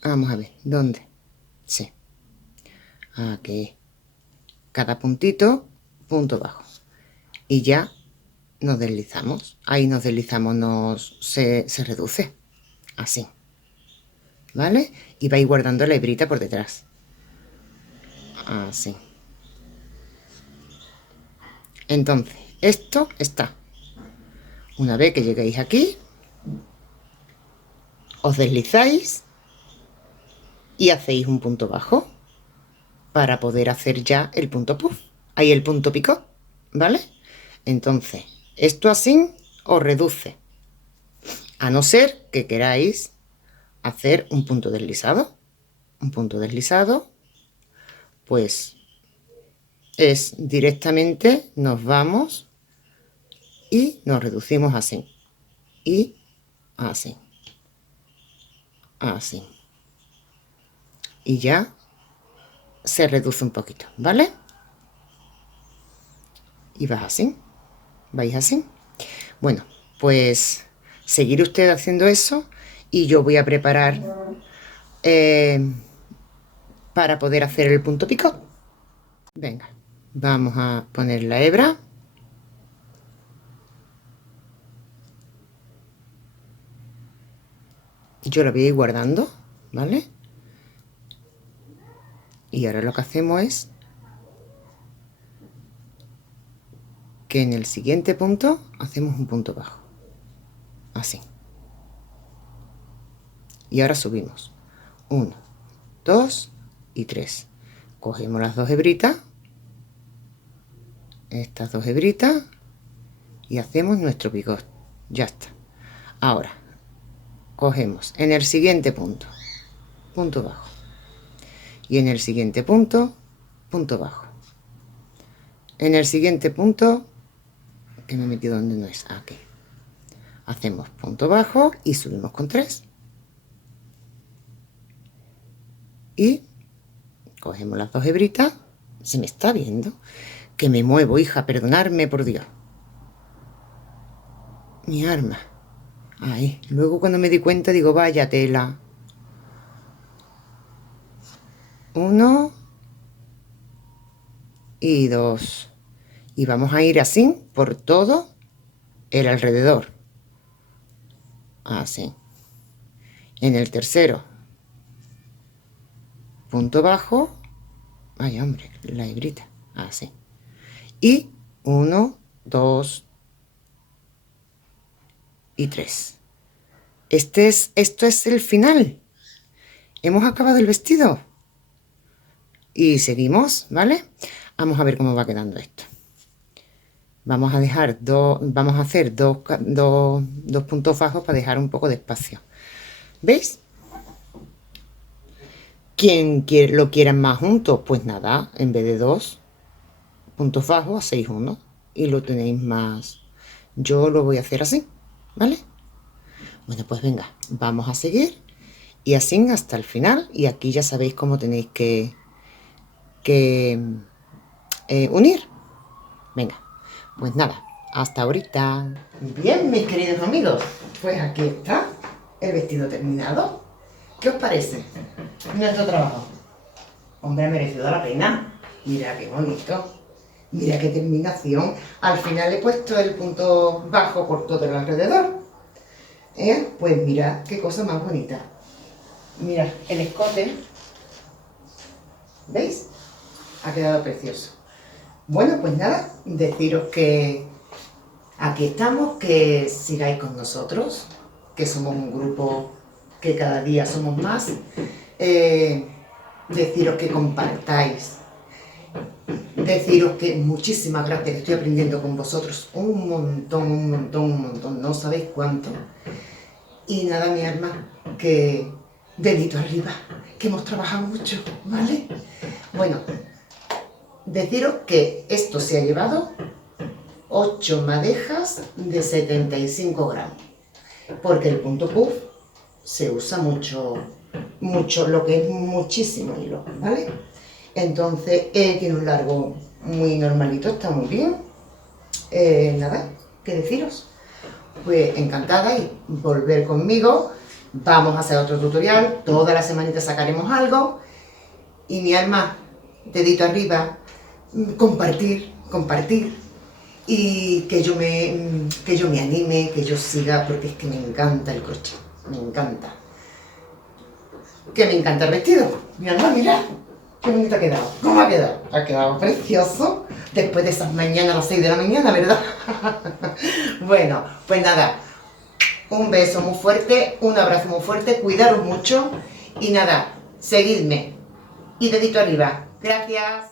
vamos a ver, ¿dónde? Sí, aquí, cada puntito, punto bajo, y ya nos deslizamos, ahí nos deslizamos, se reduce, así, ¿vale? Y vais guardando la hebrita por detrás, así. Entonces, esto está. Una vez que lleguéis aquí, os deslizáis y hacéis un punto bajo para poder hacer ya el punto puff. Ahí el punto picot, ¿vale? Entonces, esto así os reduce, a no ser que queráis hacer un punto deslizado. Un punto deslizado, pues es directamente nos vamos y nos reducimos así y así, así, y ya se reduce un poquito, ¿vale? Y vas así, vais así. Bueno, pues seguir usted haciendo eso y yo voy a preparar para poder hacer el punto picot. Venga, vamos a poner la hebra. Yo la voy a ir guardando, ¿vale? Y ahora lo que hacemos es que en el siguiente punto hacemos un punto bajo, así. Y ahora subimos 1, 2 y 3. Cogemos las dos hebritas, estas dos hebritas, y hacemos nuestro picot. Ya está. Ahora cogemos en el siguiente punto, punto bajo, y en el siguiente punto, punto bajo, en el siguiente punto, que me he metido donde no es, aquí, hacemos punto bajo y subimos con 3, y cogemos las dos hebritas. Se me está viendo que me muevo, hija, perdonadme por Dios, mi arma. Ahí, luego cuando me di cuenta digo, vaya tela. 1 y 2. Y vamos a ir así por todo el alrededor. Así. En el tercero, punto bajo. Ay, hombre, la hebrita. Así. Y 1, 2 y 3. Esto es el final. Hemos acabado el vestido. Y seguimos, ¿vale? Vamos a ver cómo va quedando esto. Vamos a dejar vamos a hacer dos puntos bajos para dejar un poco de espacio. ¿Veis? Quien lo quieran más juntos, pues nada, en vez de 2 puntos bajos, hacéis uno y lo tenéis más. Yo lo voy a hacer así, ¿vale? Bueno, pues venga, vamos a seguir y así hasta el final. Y aquí ya sabéis cómo tenéis que unir. Venga, pues nada, hasta ahorita. Bien, mis queridos amigos, pues aquí está el vestido terminado. ¿Qué os parece nuestro trabajo? Hombre, ha merecido la pena. Mira qué bonito. Mira qué terminación. Al final he puesto el punto bajo por todo el alrededor. Pues mira qué cosa más bonita. Mira el escote. ¿Veis? Ha quedado precioso. Bueno, pues nada, deciros que aquí estamos, que sigáis con nosotros, que somos un grupo que cada día somos más. Deciros que compartáis. Deciros que muchísimas gracias, que estoy aprendiendo con vosotros un montón, no sabéis cuánto. Y nada, mi alma, que dedito arriba, que hemos trabajado mucho, ¿vale? Bueno, deciros que esto se ha llevado 8 madejas de 75 gramos, porque el punto puff se usa mucho, lo que es muchísimo hilo, ¿vale? Entonces, tiene un largo muy normalito, está muy bien. Nada, ¿qué deciros? Pues encantada y volver conmigo. Vamos a hacer otro tutorial, toda la semanita sacaremos algo. Y mi alma, dedito arriba, compartir, y que yo me anime, que yo siga, porque es que me encanta el crochet, me encanta. Que me encanta el vestido. Mi alma, mira, qué bonito ha quedado. ¿Cómo ha quedado? Ha quedado precioso, después de esas mañanas a las 6 de la mañana, ¿verdad? Bueno, pues nada, un beso muy fuerte, un abrazo muy fuerte, cuidaros mucho y nada, seguidme y dedito arriba. Gracias.